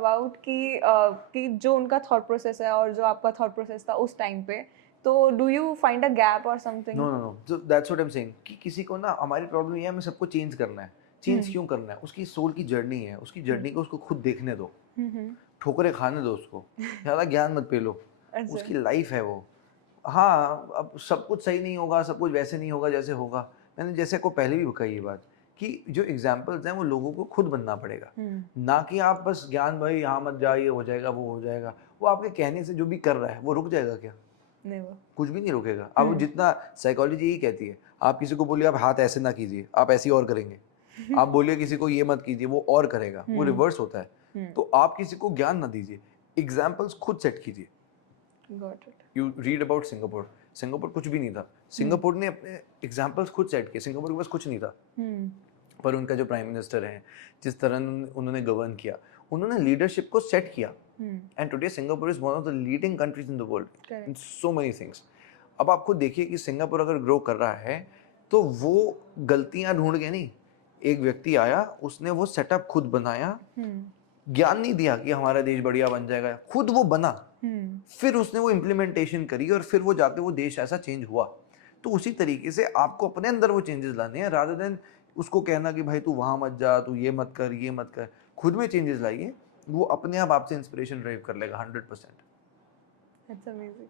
about कि जो उनका thought process है और जो आपका thought process था उस time पे, तो do you find a gap or something? No. So that's what I'm saying कि किसी को ना, हमारी प्रॉब्लम ये है हमें सबको चेंज करना है। चेंज क्यों करना है? उसकी सोल की जर्नी है, उसकी जर्नी को उसको खुद देखने दो, ठोकरे खाने दो उसको, ज़्यादा ज्ञान मत पे लो, उसकी लाइफ है वो। हाँ अब सब कुछ सही नहीं होगा, सब कुछ वैसे नहीं होगा जैसे होगा, मैंने जैसे को पहले भी कही ये बात कि जो एग्जाम्पल्स हैं वो लोगों को खुद बनना पड़ेगा, ना कि आप बस ज्ञान भाई यहाँ मत जाइए हो जाएगा वो हो जाएगा। वो आपके कहने से जो भी कर रहा है वो रुक जाएगा क्या? नेवर। कुछ भी नहीं रुकेगा। अब जितना साइकोलॉजी यही कहती है, आप किसी को बोलिए आप हाथ ऐसे ना कीजिए, आप ऐसे ही और करेंगे। आप बोलिए किसी को ये मत कीजिए, वो और करेगा, वो रिवर्स होता है। तो आप किसी को ज्ञान ना दीजिए, एग्जाम्पल्स खुद सेट कीजिए। Got it. You read about Singapore, Singapore कुछ भी नहीं था, सिंगापुर ने अपने एग्जाम्पल्स खुद सेट किए। सिंगापुर के पास कुछ नहीं था, पर उनका जो प्राइम मिनिस्टर है, जिस तरह उन्होंने गवर्न किया, उन्होंने लीडरशिप को सेट किया। And today Singapore is one of the leading countries in the world in so many things. अब आप खुद देखिए कि सिंगापुर अगर ग्रो कर रहा है तो वो गलतियां ढूंढ के नहीं, एक व्यक्ति आया, उसने वो सेटअप खुद बनाया, ज्ञान नहीं दिया कि हमारा देश बढ़िया बन जाएगा, खुद वो बना, फिर उसने वो इम्प्लीमेंटेशन करी और फिर वो जाके वो देश ऐसा चेंज हुआ। तो उसी तरीके से आपको अपने अंदर वो चेंजेस लाने हैं, रादर देन उसको कहना कि भाई तू वहां मत जा, तू ये मत कर, ये मत कर। खुद में चेंजेस लाइए, वो अपने आप आपसे इंस्पिरेशन ड्राइव कर लेगा 100%। That's amazing.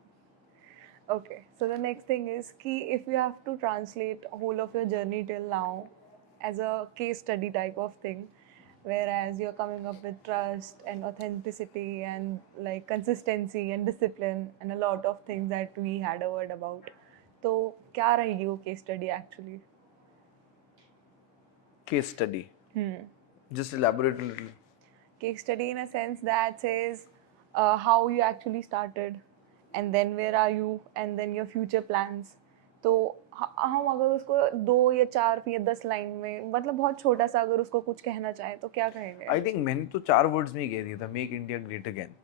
Okay, so the next thing is कि if you have to translate whole of your journey till now as a case study type of thing, whereas you're coming up with trust and authenticity and like consistency and discipline and a lot of things that we had a word about. तो क्या रहेगी वो case study actually? Case study. Just elaborate a little. Case study in a sense that says how you actually started and then where are you and then your future plans. तो हम अगर उसको 2 या 4 या 10 लाइन में, मतलब बहुत छोटा सा अगर उसको कुछ कहना चाहें तो क्या कहेंगे? आई थिंक मैंने तो 4 वर्ड्स में ही कह दिया था, मेक इंडिया ग्रेट अगेन।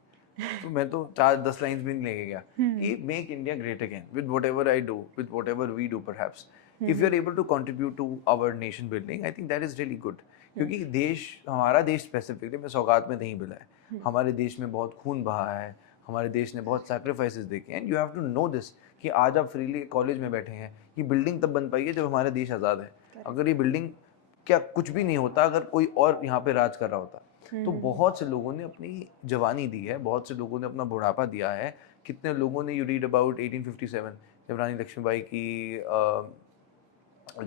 तो मैं तो 4-10 लाइंस भी नहीं लेके गया कि make India great again with whatever I do, with whatever we do perhaps. If you are able to contribute to our nation building, I think that is really good. क्योंकि देश, हमारा देश स्पेसिफिकली मैं सौगात में नहीं मिला है, हमारे देश में बहुत खून बहा है, हमारे देश ने बहुत सैक्रिफाइसेस देखे हैं। You have to know this कि आज आप फ्रीली कॉलेज में बैठे हैं, ये बिल्डिंग तब बन पाई है जब हमारा देश आज़ाद है। अगर ये बिल्डिंग क्या कुछ भी नहीं होता अगर कोई और यहाँ पे राज कर रहा होता। तो बहुत से लोगों ने अपनी जवानी दी है, बहुत से लोगों ने अपना बुढ़ापा दिया है। कितने लोगों ने, यू रीड अबाउट 1857 जब रानी लक्ष्मीबाई की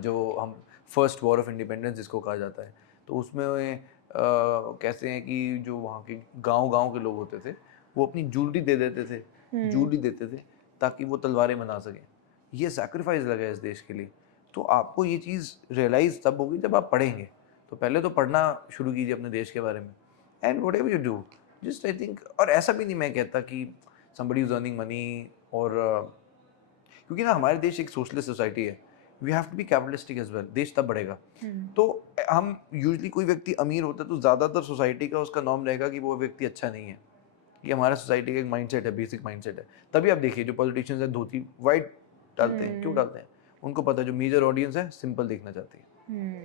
जो हम फर्स्ट वॉर ऑफ इंडिपेंडेंस जिसको कहा जाता है, तो उसमें कहते हैं कि जो वहाँ के गांव के लोग होते थे वो अपनी जूलरी दे देते थे, जूलरी देते थे ताकि वो तलवारें बना सकें। ये सैक्रिफाइस लगा है इस देश के लिए। तो आपको ये चीज़ रियलाइज़ तब होगी जब आप पढ़ेंगे। तो पहले तो पढ़ना शुरू कीजिए अपने देश के बारे में, and whatever you do just I think. और ऐसा भी नहीं मैं कहता कि somebody is earning money और क्योंकि ना हमारे देश एक सोशलिस्ट सोसाइटी है, we have to be capitalistic as well, देश तब बढ़ेगा। तो हम यूजली कोई व्यक्ति अमीर होता है तो ज़्यादातर सोसाइटी का उसका नॉर्म रहेगा कि वो व्यक्ति अच्छा नहीं है। ये हमारा सोसाइटी का एक माइंडसेट है, बेसिक माइंडसेट है। तभी आप देखिए जो पॉलिटिशियंस हैं धोती वाइट डालते हैं, क्यों डालते हैं? उनको पता है जो मेजर ऑडियंस है सिंपल देखना चाहती है।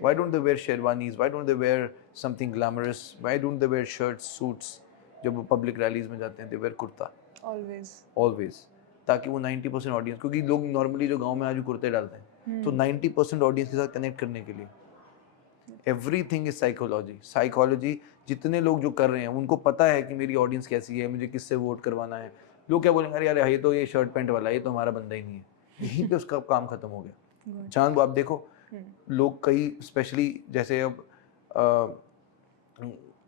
Why don't they wear sherwanis? Why don't they wear something glamorous? Why don't they wear shirts, suits? जब वो पब्लिक रैलीज में जाते हैं, they wear कुर्ता। Always। ताकि वो 90% ऑडियंस, क्योंकि लोग नॉर्मली जो गांव में आज भी कुर्ते डालते हैं, तो 90% ऑडियंस के साथ कनेक्ट करने के लिए। Everything is psychology. जितने लोग जो कर रहे हैं उनको पता है कि मेरी ऑडियंस कैसी है, मुझे किससे वोट करवाना है। लोग क्या बोलेंगे, अरे यार ये तो ये शर्ट पैंट वाला, ये तो हमारा बंदा ही नहीं है। यहीं पे उसका काम खत्म हो गया। चांद आप देखो, लोग कई स्पेशली जैसे अब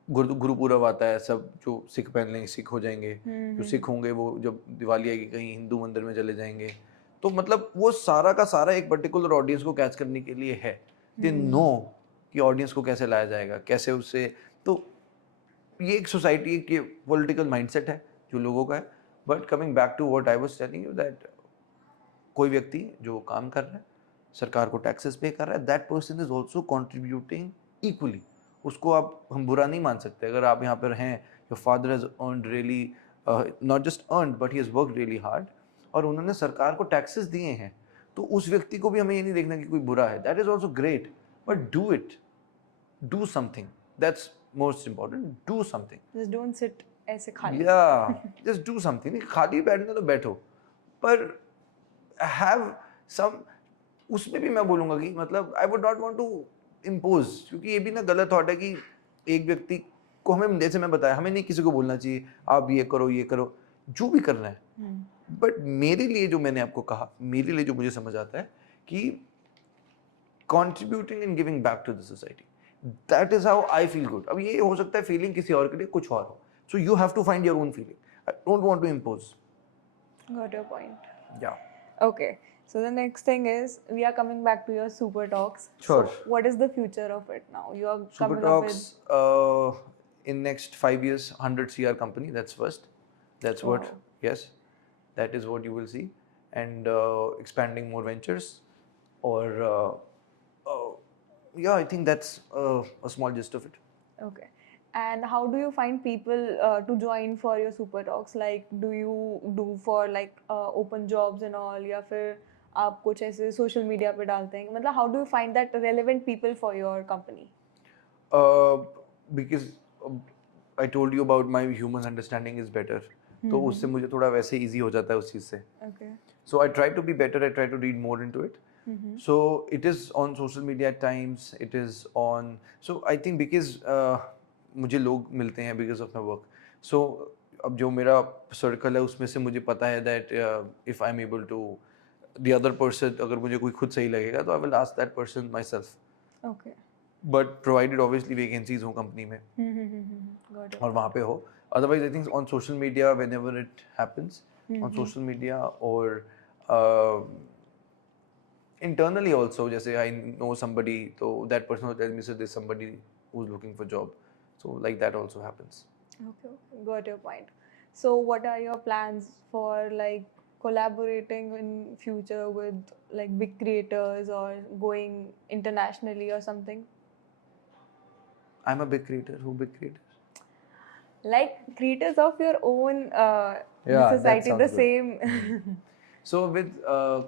गुरुपूरब आता है, सब जो सिख पहन लेंगे सिख हो जाएंगे, जो सिख होंगे वो जब दिवाली आएगी कहीं हिंदू मंदिर में चले जाएंगे। तो मतलब वो सारा का सारा एक पर्टिकुलर ऑडियंस को कैच करने के लिए है। दे नो कि ऑडियंस को कैसे लाया जाएगा, कैसे उससे। तो ये एक सोसाइटी के पॉलिटिकल माइंडसेट है जो लोगों का है। But coming back to what I was telling you, that कोई व्यक्ति जो काम कर रहा है, सरकार को टैक्सेस पे कर रहा है, that person is also contributing equally. उसको आप हम बुरा नहीं मान सकते। अगर आप यहाँ पर हैं, your father has earned really, not just earned but he has worked really hard, और उन्होंने सरकार को टैक्सेस दिए हैं, तो उस व्यक्ति को भी हमें ये नहीं देखना कि कोई बुरा है। That is also great, but do it, do something, that's most important. Do something, just don't sit ऐसे खाली। या जस्ट डू समथिंग। खाली बैठना तो बैठो, पर हैव सम। उसमें भी मैं बोलूँगा कि मतलब I would not want to impose, क्योंकि ये भी ना गलत थॉट है कि एक व्यक्ति को हमें, जैसे मैं बताया, हमें नहीं किसी को बोलना चाहिए आप ये करो, जो भी करना है। बट मेरे लिए जो मैंने आपको कहा, मेरे लिए जो मुझे समझ आता है कि contributing and giving back to the society. That is how I feel good. अब ये हो सकता है feeling किसी और के लिए कुछ और हो. So you have to find your own feeling. I don't want to impose. Got your point. Yeah. Okay. So the next thing is we are coming back to your Super Talks. Sure. So what is the future of it now? You are Super coming up Talks with in next 5 years 100 CR company. That's first. That's what. Wow. Yes. That is what you will see, and expanding more ventures, or yeah, I think that's a small gist of it. Okay. And how do you find people to join for your Super Talks? Like, do you do for like open jobs and all, या फिर आप कुछ ऐसे social media पे डालते हैं? मतलब how do you find that relevant people for your company? Because I told you about my human understanding is better. तो उससे मुझे थोड़ा वैसे easy हो जाता है उस चीज़ से. Okay. So I try to be better. I try to read more into it. So it is on social media at times. It is on. So I think because मुझे लोग मिलते हैं because of my work. So अब जो मेरा circle है उसमें से मुझे पता है that if I'm able to the other person, अगर मुझे कोई खुद सही लगेगा तो I will ask that person myself. Okay. But provided obviously vacancies हो कंपनी में Got it. और वहाँ पे हो. Otherwise, I think on social media, whenever it happens, on social media or internally also, जैसे I know somebody, so that person will tell me, so there's somebody who's looking for job. So like that also happens. Okay. Got your point. So what are your plans for like collaborating in future with like big creators or going internationally or something? I'm a big creator. Who big creators? Like creators of your own Yeah, the that society, the sounds good. same. So with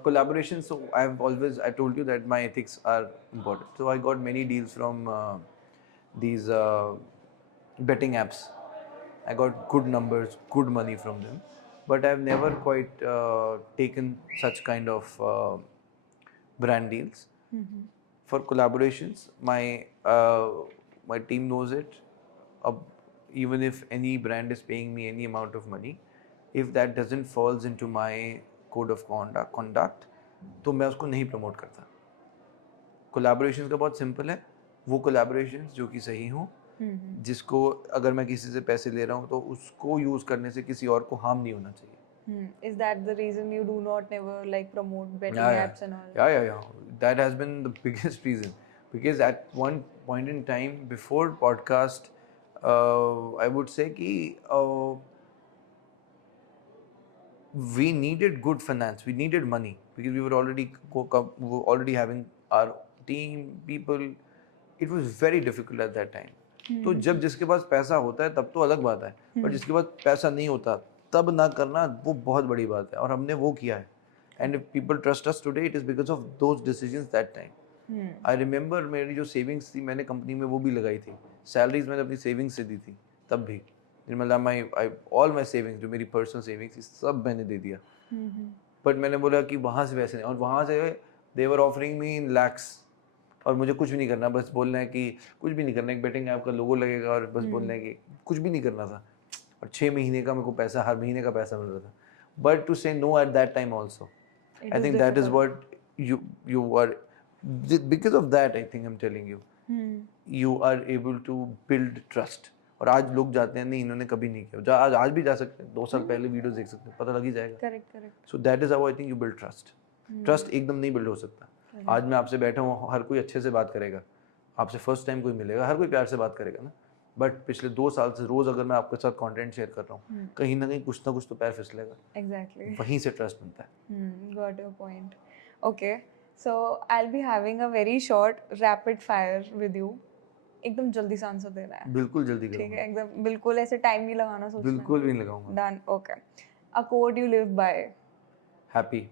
collaboration, so I told you that my ethics are important. So I got many deals from these betting apps. I got good numbers, good money from them, but I've never quite taken such kind of brand deals. For collaborations, my team knows it. Even if any brand is paying me any amount of money, if that doesn't falls into my code of conduct, तो मैं उसको नहीं promote करता. Collaborations का बहुत simple है. वो collaborations जो कि सही हों, जिसको अगर मैं किसी से पैसे ले रहा हूँ तो उसको यूज़ करने से किसी और को हार्म नहीं होना चाहिए. Is that the reason you do not never like promote betting Yeah, apps and all? yeah. That has been the biggest reason. Because at one point in time before podcast, I would say कि we needed good finance. We needed money because we were already having our team, people. It was very difficult at that time. तो जब जिसके पास पैसा होता है तब तो अलग बात है, पर जिसके पास पैसा नहीं होता तब ना करना वो बहुत बड़ी बात है, और हमने वो किया है. And if people trust us today, it is because of those decisions that time. I remember मेरी जो सेविंग्स थी मैंने कंपनी में वो भी लगाई थी. सैलरीज मैंने अपनी सेविंग्स से दी थी तब भी. मतलब ऑल माई सेविंग्स जो मेरी पर्सनल सेविंग्स सब मैंने दे दिया. बट मैंने बोला कि वहाँ से वैसे नहीं, और वहाँ से दे वर ऑफरिंग मी इन लैक्स, और मुझे कुछ भी नहीं करना, बस बोलना है कि कुछ भी नहीं करना, एक बेटिंग ऐप का लोगो लगेगा और बस बोलना है कि कुछ भी नहीं करना था. और 6 महीने का मेरे को पैसा, हर महीने का पैसा मिल रहा था. But to say no at that time also, I think that is what you are, because of that I think I'm telling you, you are able to build trust. और आज लोग जाते हैं नहीं इन्होंने कभी नहीं किया, आज भी जा सकते हैं, 2 साल पहले वीडियोस देख सकते हैं, पता लग ही जाएगा. Correct. So that is how I think you build trust. Trust एकदम नहीं बिल्ड हो सकता. आज मैं आपसे बैठा हूँ, हर कोई अच्छे से बात करेगा, आपसे फर्स्ट टाइम कोई मिलेगा, हर कोई प्यार से बात करेगा ना. बट पिछले 2 साल से रोज अगर मैं आपके साथ कंटेंट शेयर कर रहा हूँ, कहीं ना कहीं कुछ ना कुछ तो पैर फिसलेगा. Exactly. वहीं से ट्रस्ट बनता है. Got your point. Okay. So I'll be having a very short rapid fire with you. एकदम जल्दी से आंसर देना है. बिल्कुल जल्दी ठीक करूँगा. है, एकदम बिल्कुल ऐसे टाइम नहीं लगाना सोचना. बिल्कुल भी नहीं लगाऊंगा. Done. Okay. A quote you live by. Happy.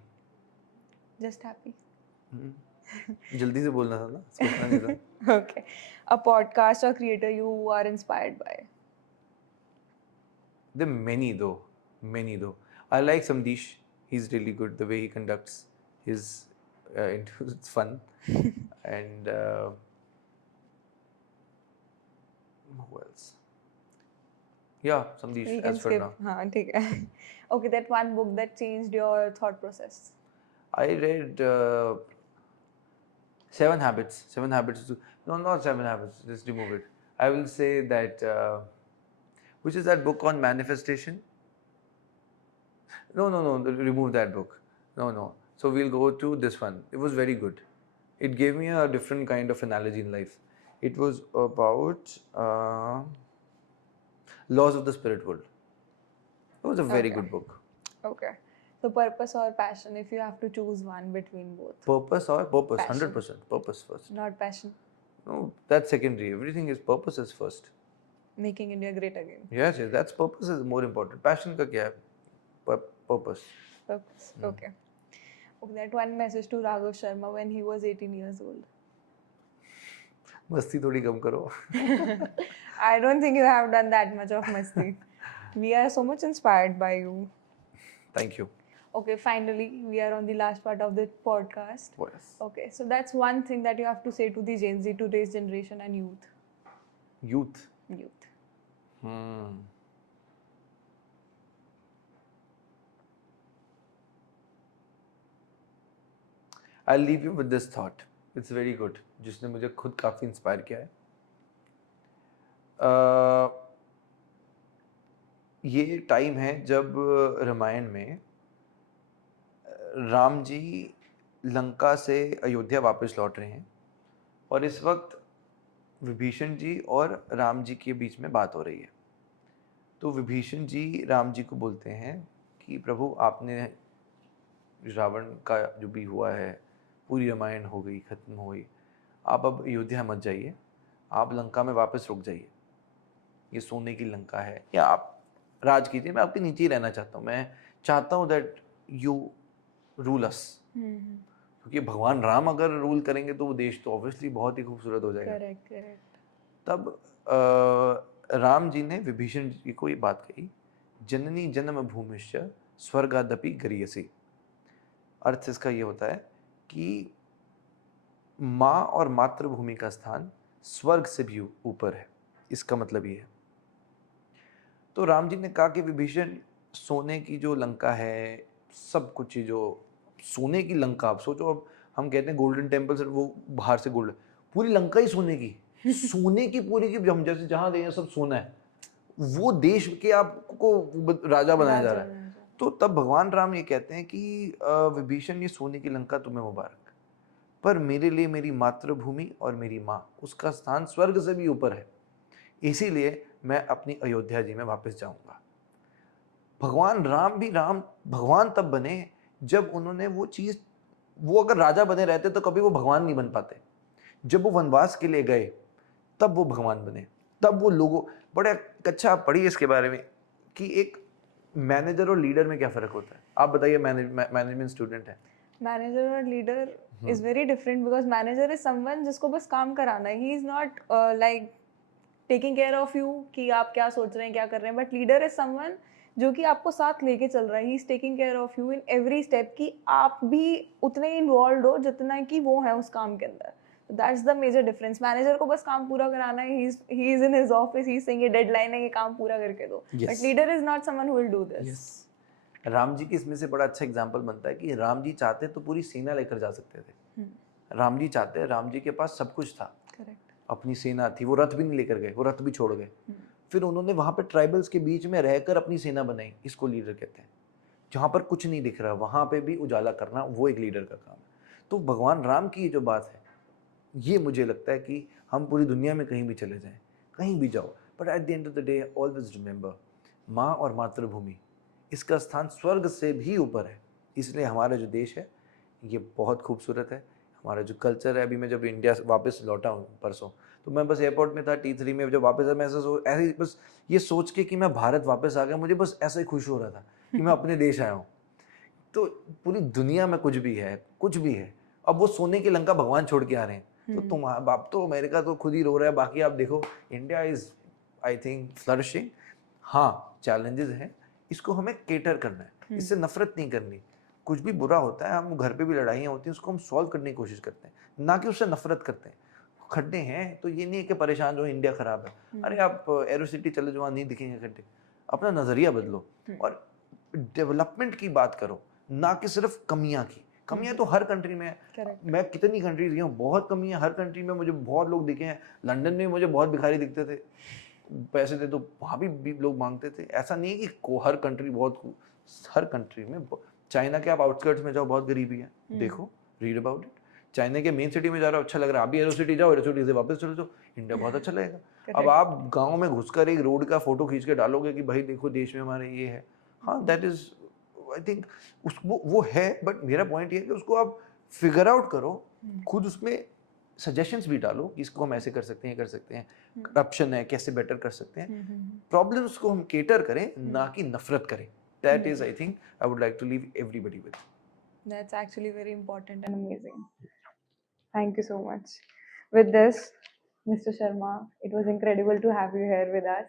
Just happy. जल्दी से बोलना था ना, सोचना नहीं था. Okay. A podcast or creator you are inspired by. There are many though. I like Samdesh. He's really good. The way he conducts his interviews, it's fun. And who else? Yeah, Samdesh. We can As for skip. now, हाँ ठीक है. Okay, that one book that changed your thought process. I read Seven habits. No, not 7 habits. Just remove it. I will say that, which is that book on manifestation? No. Remove that book. No. So we'll go to this one. It was very good. It gave me a different kind of analogy in life. It was about laws of the spirit world. It was a very Okay. good book. Okay. So purpose or passion, if you have to choose one between both. Purpose or purpose? Passion. 100%. Purpose first. Not passion. No, that's secondary. Everything is purpose is first. Making India great again. Yes, that's purpose is more important. Passion का क्या है? Purpose. Purpose. Okay. Okay, that one message to Raghav Sharma when he was 18 years old. मस्ती थोड़ी कम करो. I don't think you have done that much of masti. We are so much inspired by you. Thank you. Okay, finally, we are on the last part of the podcast. Yes. Okay, so that's one thing that you have to say to the Gen Z, today's generation, and youth. Youth. Youth. I'll leave you with this thought. It's very good. जिसने मुझे खुद काफ़ी inspire किया है. ये time है जब रामायण में राम जी लंका से अयोध्या वापस लौट रहे हैं और इस वक्त विभीषण जी और राम जी के बीच में बात हो रही है. तो विभीषण जी राम जी को बोलते हैं कि प्रभु आपने रावण का जो भी हुआ है, पूरी रामायण हो गई, खत्म हो गई, आप अब अयोध्या मत जाइए, आप लंका में वापस रुक जाइए. ये सोने की लंका है, या आप राज कीजिए, मैं आपके नीचे ही रहना चाहता हूँ. मैं चाहता हूँ दैट यू रूल अस. क्योंकि भगवान राम अगर रूल करेंगे तो वो देश तो ऑब्वियसली बहुत ही खूबसूरत हो जाएगा. Correct. तब राम जी ने विभीषण जी को ये बात कही, जननी जन्म भूमिश्च स्वर्गादपि गरीयसी. अर्थ इसका ये होता है कि माँ और मातृभूमि का स्थान स्वर्ग से भी ऊपर है. इसका मतलब ये है. तो राम जी ने कहा कि विभीषण, सोने की जो लंका है, सब कुछ जो सोने की लंका, आप सोचो, अब हम कहते हैं गोल्डन टेम्पल से, वो बाहर से गोल्डन, पूरी लंका ही सोने की. सोने की पूरी की, हम जैसे जहाँ दें सब सोना है, वो देश के आपको राजा बनाया जा रहा है. तो तब भगवान राम ये कहते हैं कि विभीषण, ये सोने की लंका तुम्हें मुबारक, पर मेरे लिए मेरी मातृभूमि और मेरी माँ, उसका स्थान स्वर्ग से भी ऊपर है. इसीलिए मैं अपनी अयोध्या जी में वापस जाऊंगा. भगवान राम भी भगवान तब बने जब उन्होंने वो चीज़, वो अगर राजा बने रहते तो कभी वो भगवान नहीं बन पाते. जब वो वनवास के लिए गए तब वो भगवान बने. तब वो लोगों, बड़े अच्छा पढ़िए इसके बारे में कि एक मैनेजर और लीडर में क्या फ़र्क होता है. आप बताइए, मैनेजमेंट स्टूडेंट है. मैनेजर और leader is very different, because manager is someone जिसको बस काम कराना है. He is not like taking care of you कि आप क्या सोच रहे हैं, क्या कर रहे हैं. बट लीडर इज समवन जो कि आपको साथ लेके चल रहा है. He is taking care of you in every step, कि आप भी उतने इन्वॉल्व हो जितना कि वो है उस काम के अंदर. That's the major difference. Manager को बस काम पूरा कराना है. He is in his office, he is saying ये डेडलाइन है, ये काम पूरा करके दो. But leader is not someone who will do this. Ram ji की इसमें से बड़ा अच्छा एग्जाम्पल बनता है कि राम जी चाहते तो पूरी सेना लेकर जा सकते थे. राम जी चाहते, राम जी के पास सब कुछ था. करेक्ट. अपनी सेना थी, वो रथ भी नहीं लेकर गए, वो रथ भी छोड़ गए. फिर उन्होंने वहां पे ट्राइबल्स के बीच में रहकर अपनी सेना बनाई. इसको लीडर कहते हैं. जहाँ पर कुछ नहीं दिख रहा वहां पे भी उजाला करना, वो एक लीडर का काम है. तो भगवान राम की जो बात है, ये मुझे लगता है कि हम पूरी दुनिया में कहीं भी चले जाएं, कहीं भी जाओ, but at the end of the day always remember, माँ और मातृभूमि, इसका स्थान स्वर्ग से भी ऊपर है. इसलिए हमारा जो देश है ये बहुत खूबसूरत है. हमारा जो कल्चर है, अभी मैं जब इंडिया से वापस लौटा हूँ परसों, तो मैं बस एयरपोर्ट में था T3 में, जब वापस आया मैं ऐसे ही बस ये सोच के कि मैं भारत वापस आ गया, मुझे बस ऐसा ही खुश हो रहा था कि मैं अपने देश आया हूँ. तो पूरी दुनिया में कुछ भी है, अब वो सोने की लंका भगवान छोड़ के आ रहे हैं. तो तुम बाप तो अमेरिका तो खुद ही रो रहा है, बाकी आप देखो India is I think flourishing. हाँ, चैलेंजेस हैं, इसको हमें केटर करना है, इससे नफरत नहीं करनी. कुछ भी बुरा होता है, हम घर पे भी लड़ाइयाँ होती हैं, उसको हम सॉल्व करने की कोशिश करते हैं, ना कि उससे नफरत करते हैं. खड्डे हैं तो ये नहीं है कि परेशान हो, इंडिया खराब है. अरे आप एरो सिटी चले जाओ, नहीं दिखेंगे खड्डे. अपना नज़रिया बदलो और डेवलपमेंट की बात करो, ना कि सिर्फ कमियाँ की. कमियां तो हर कंट्री में है। Correct. मैं कितनी कंट्रीज गया हूँ, बहुत कमी है हर कंट्री में। मुझे बहुत लोग दिखे हैं, लंदन में मुझे बहुत भिखारी दिखते थे, पैसे दे तो वहाँ भी लोग मांगते थे। ऐसा नहीं है कि हर कंट्री बहुत, हर कंट्री में। चाइना के आप आउटस्कर्ट्स में जाओ, बहुत गरीबी है, देखो, रीड अबाउट इट। चाइना के मेन सिटी में जा रहा हो, अच्छा लग रहा है, आप भी एरो सिटी जाओ, एरो सिटी से वापस चले जाओ, इंडिया बहुत अच्छा लगेगा। अब आप गांव में घुसकर एक रोड का फोटो खींच के डालोगे कि भाई देखो देश में हमारे ये है, हाँ, दैट इज, आई थिंक वो है। बट मेरा पॉइंट ये है कि उसको आप फिगर आउट करो, खुद उसमें सजेशंस भी डालो कि इसको हम ऐसे कर सकते हैं, कर सकते हैं, करप्शन है कैसे बेटर कर सकते हैं, प्रॉब्लम्स को हम केटर करें, ना कि नफरत करें। That is, I think, I would like to leave everybody with. That's actually very important and amazing. Thank you so much. With this, Mr. Sharma, it was incredible to have you here with us.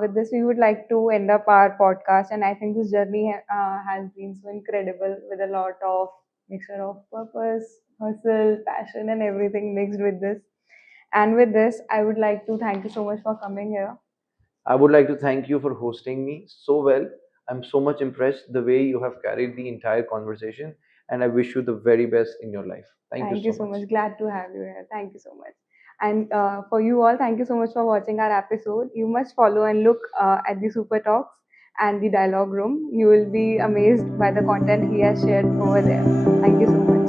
With this, we would like to end up our podcast, and I think this journey has been so incredible with a lot of mixture of purpose, hustle, passion, and everything mixed with this. And with this, I would like to thank you so much for coming here. I would like to thank you for hosting me so well. I'm so much impressed the way you have carried the entire conversation, and I wish you the very best in your life. Thank you so much. Glad to have you here. Thank you so much. And for you all, thank you so much for watching our episode. You must follow and look at the Super Talks and the Dialogue Room. You will be amazed by the content he has shared over there. Thank you so much.